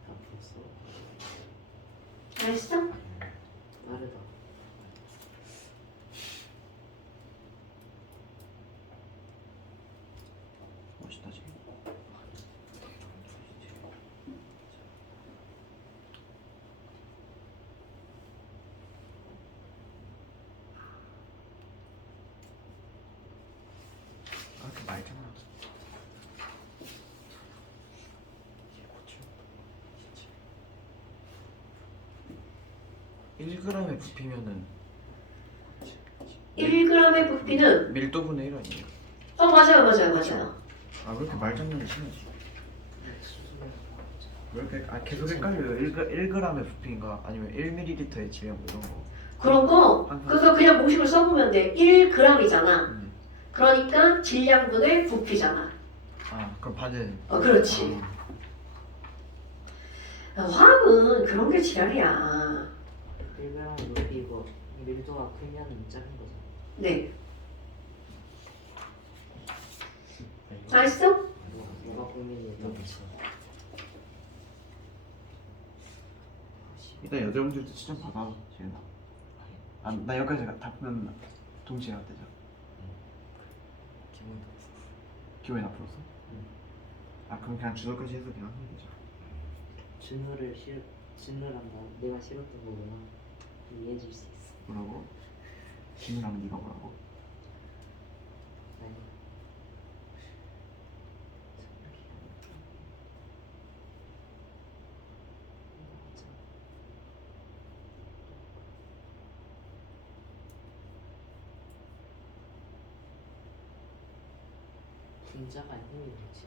다 풀었어. 잘했어? 빠르다. 멋있다 지금. 아 이렇게 말잖아. 이게 고쳐. 1g의 부피면은 1g의 부피는 밀도분의 1 아니에요? 맞아요. 아 왜 이렇게 말장난을 심하지? 수소배학. 왜 이렇게 계속 헷갈려요. 1g의 부피인가 아니면 1ml의 질량 뭐 이런 거. 그런 거 그래서 그냥 공식을 써보면 돼. 1g이잖아. 네. 그러니까 질량분의 부피잖아. 아 그럼 반은. 그렇지. 화학은 그런 게 지랄이야. 1g 높이고 밀도가 크면 작은 거죠. 네. 다 했어? 뭐가 고민이에요? 일단 여자분들도 추천 받아 지금. 나 여기까지 다 보면 동시에 해야 되죠. 기본이 다 풀었어? 아 그럼 그냥 주소까지 해서 그냥 하면 되죠. 진우란다. 내가 싫었던 거구나. 이해해 줄 수 있어. 뭐라고? 진우랑 네가 뭐라고? 아니. 분자가 힘이겠지.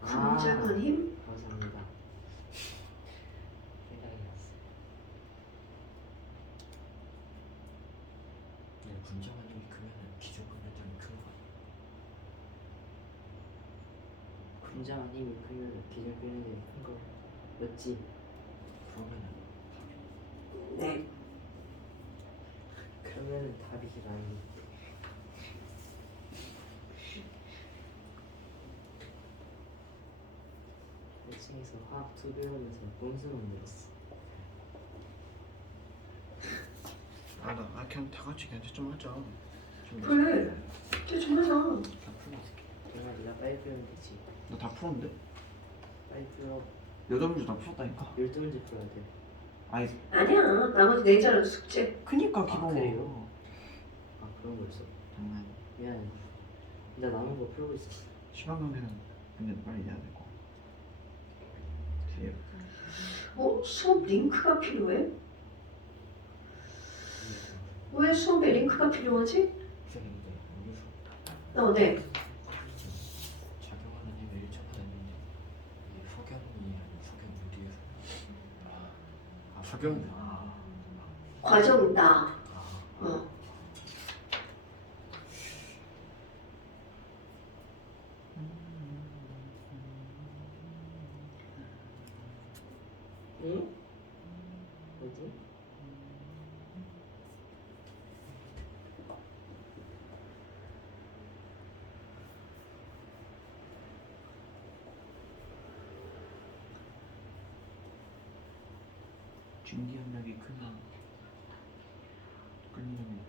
분자간 힘? 감사합니다. 생각이 났어. 분자만이 크면은 기존 분자만이 큰 거 아니야? 분자만 힘이 크면 기존 근력이 큰 거 맞지? 그러면은 네. 그러면은 답이 아니. 층에서 화학 2 배우면서 꼼수만 늘었어. 그냥 다 같이 견제 좀 하자. 그래. 좀 하자. 다 풀고 있을게. 정말 네가 빨리 풀면 되지. 너 다 풀었는데? 빨리 풀어. 여덟 문제 다 풀었다니까. 12문제 풀어야 돼. 아니 아니야. 나머지 네 자는 숙제. 크니까 기본. 그래요? 아 그런 거 있어? 장난. 미안해. 나 남은 거 풀고 있었어. 시간 관계는 근데 빨리 해야 되고. 뒤에 수업 링크가 필요해? 왜 수업에 링크가 필요하지? 선생님들 여기서 네. 작용하는 힘을 일정하다는데 이게 석연이 아닌 석연물이에요. 석영. 과정이다. 응? 뭐지? 중기압력이 크면 끓이려면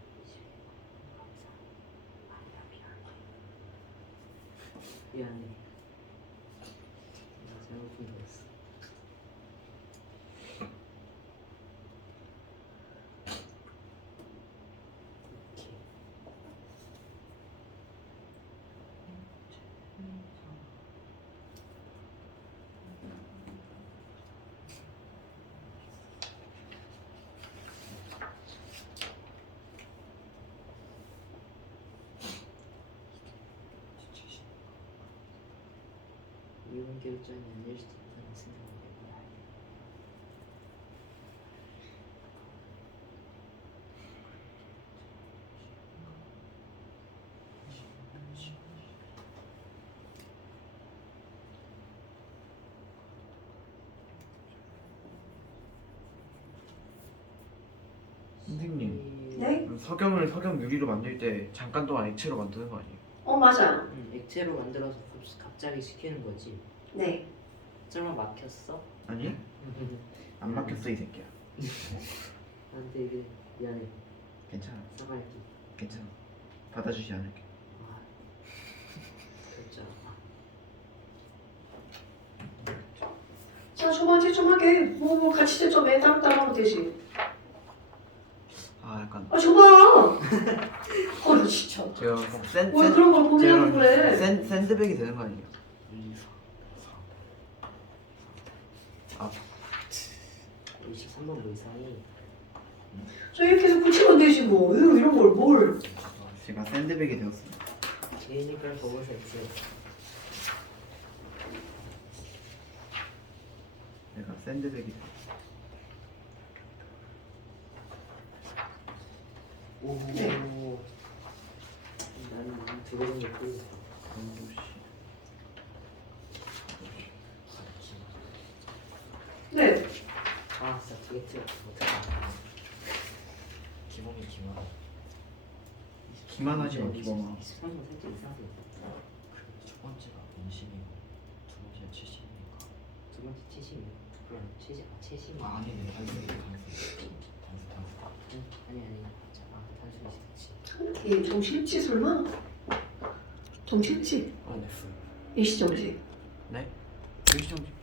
미안해. 나 잘못 본 거였어. 오케이. 이혼 결정이 아닐 수도 있다는 생각이 들어요. 선생님. 네? 석영 유리로 만들 때 잠깐 동안 액체로 만드는 거 아니에요? 맞아요. 액체로 만들어서 갑자기 식히는 거지. 네. 설마 막혔어? 아니? 안 막혔어 이 새끼야. 나한테 이게 미안해. 괜찮아. 사과할게. 괜찮아. 받아주지 않을게. 아, 진짜. 자, 두 번째 좀 하게. 뭐 같이 좀 해. 따로따로 하면 되지. 아 약간 줘봐. 진짜. 제가 왜 그런 걸 고민하고 그래? 샌드백이 되는 거 아니에요? 1, 2, 4, 4. 아 23번 뭐 이상이. 저 이렇게 해서 붙이면 되지 뭐. 이런 걸 뭘. 제가 샌드백이 되었습니다. 제이니까 보고서 있어요. 샌드백이. 오. 네. 나는 들어본 게 틀렸어. 강조씨. 네. 아 진짜 되게 틀렸어. 어떡해. 기범이 기만. 기만하지 마 기범아. 23번 살짝 이상하게. 그첫 번째가 50이고 두 번째가 70이니까. 두 번째 70이요. 그럼 70. 아 아니네 단순히 단순. 아니. 자, 단순히 70. 예, 좀 쉽지 설마? 좀 쉽지? 네. 일시정지. 네? 일시정지.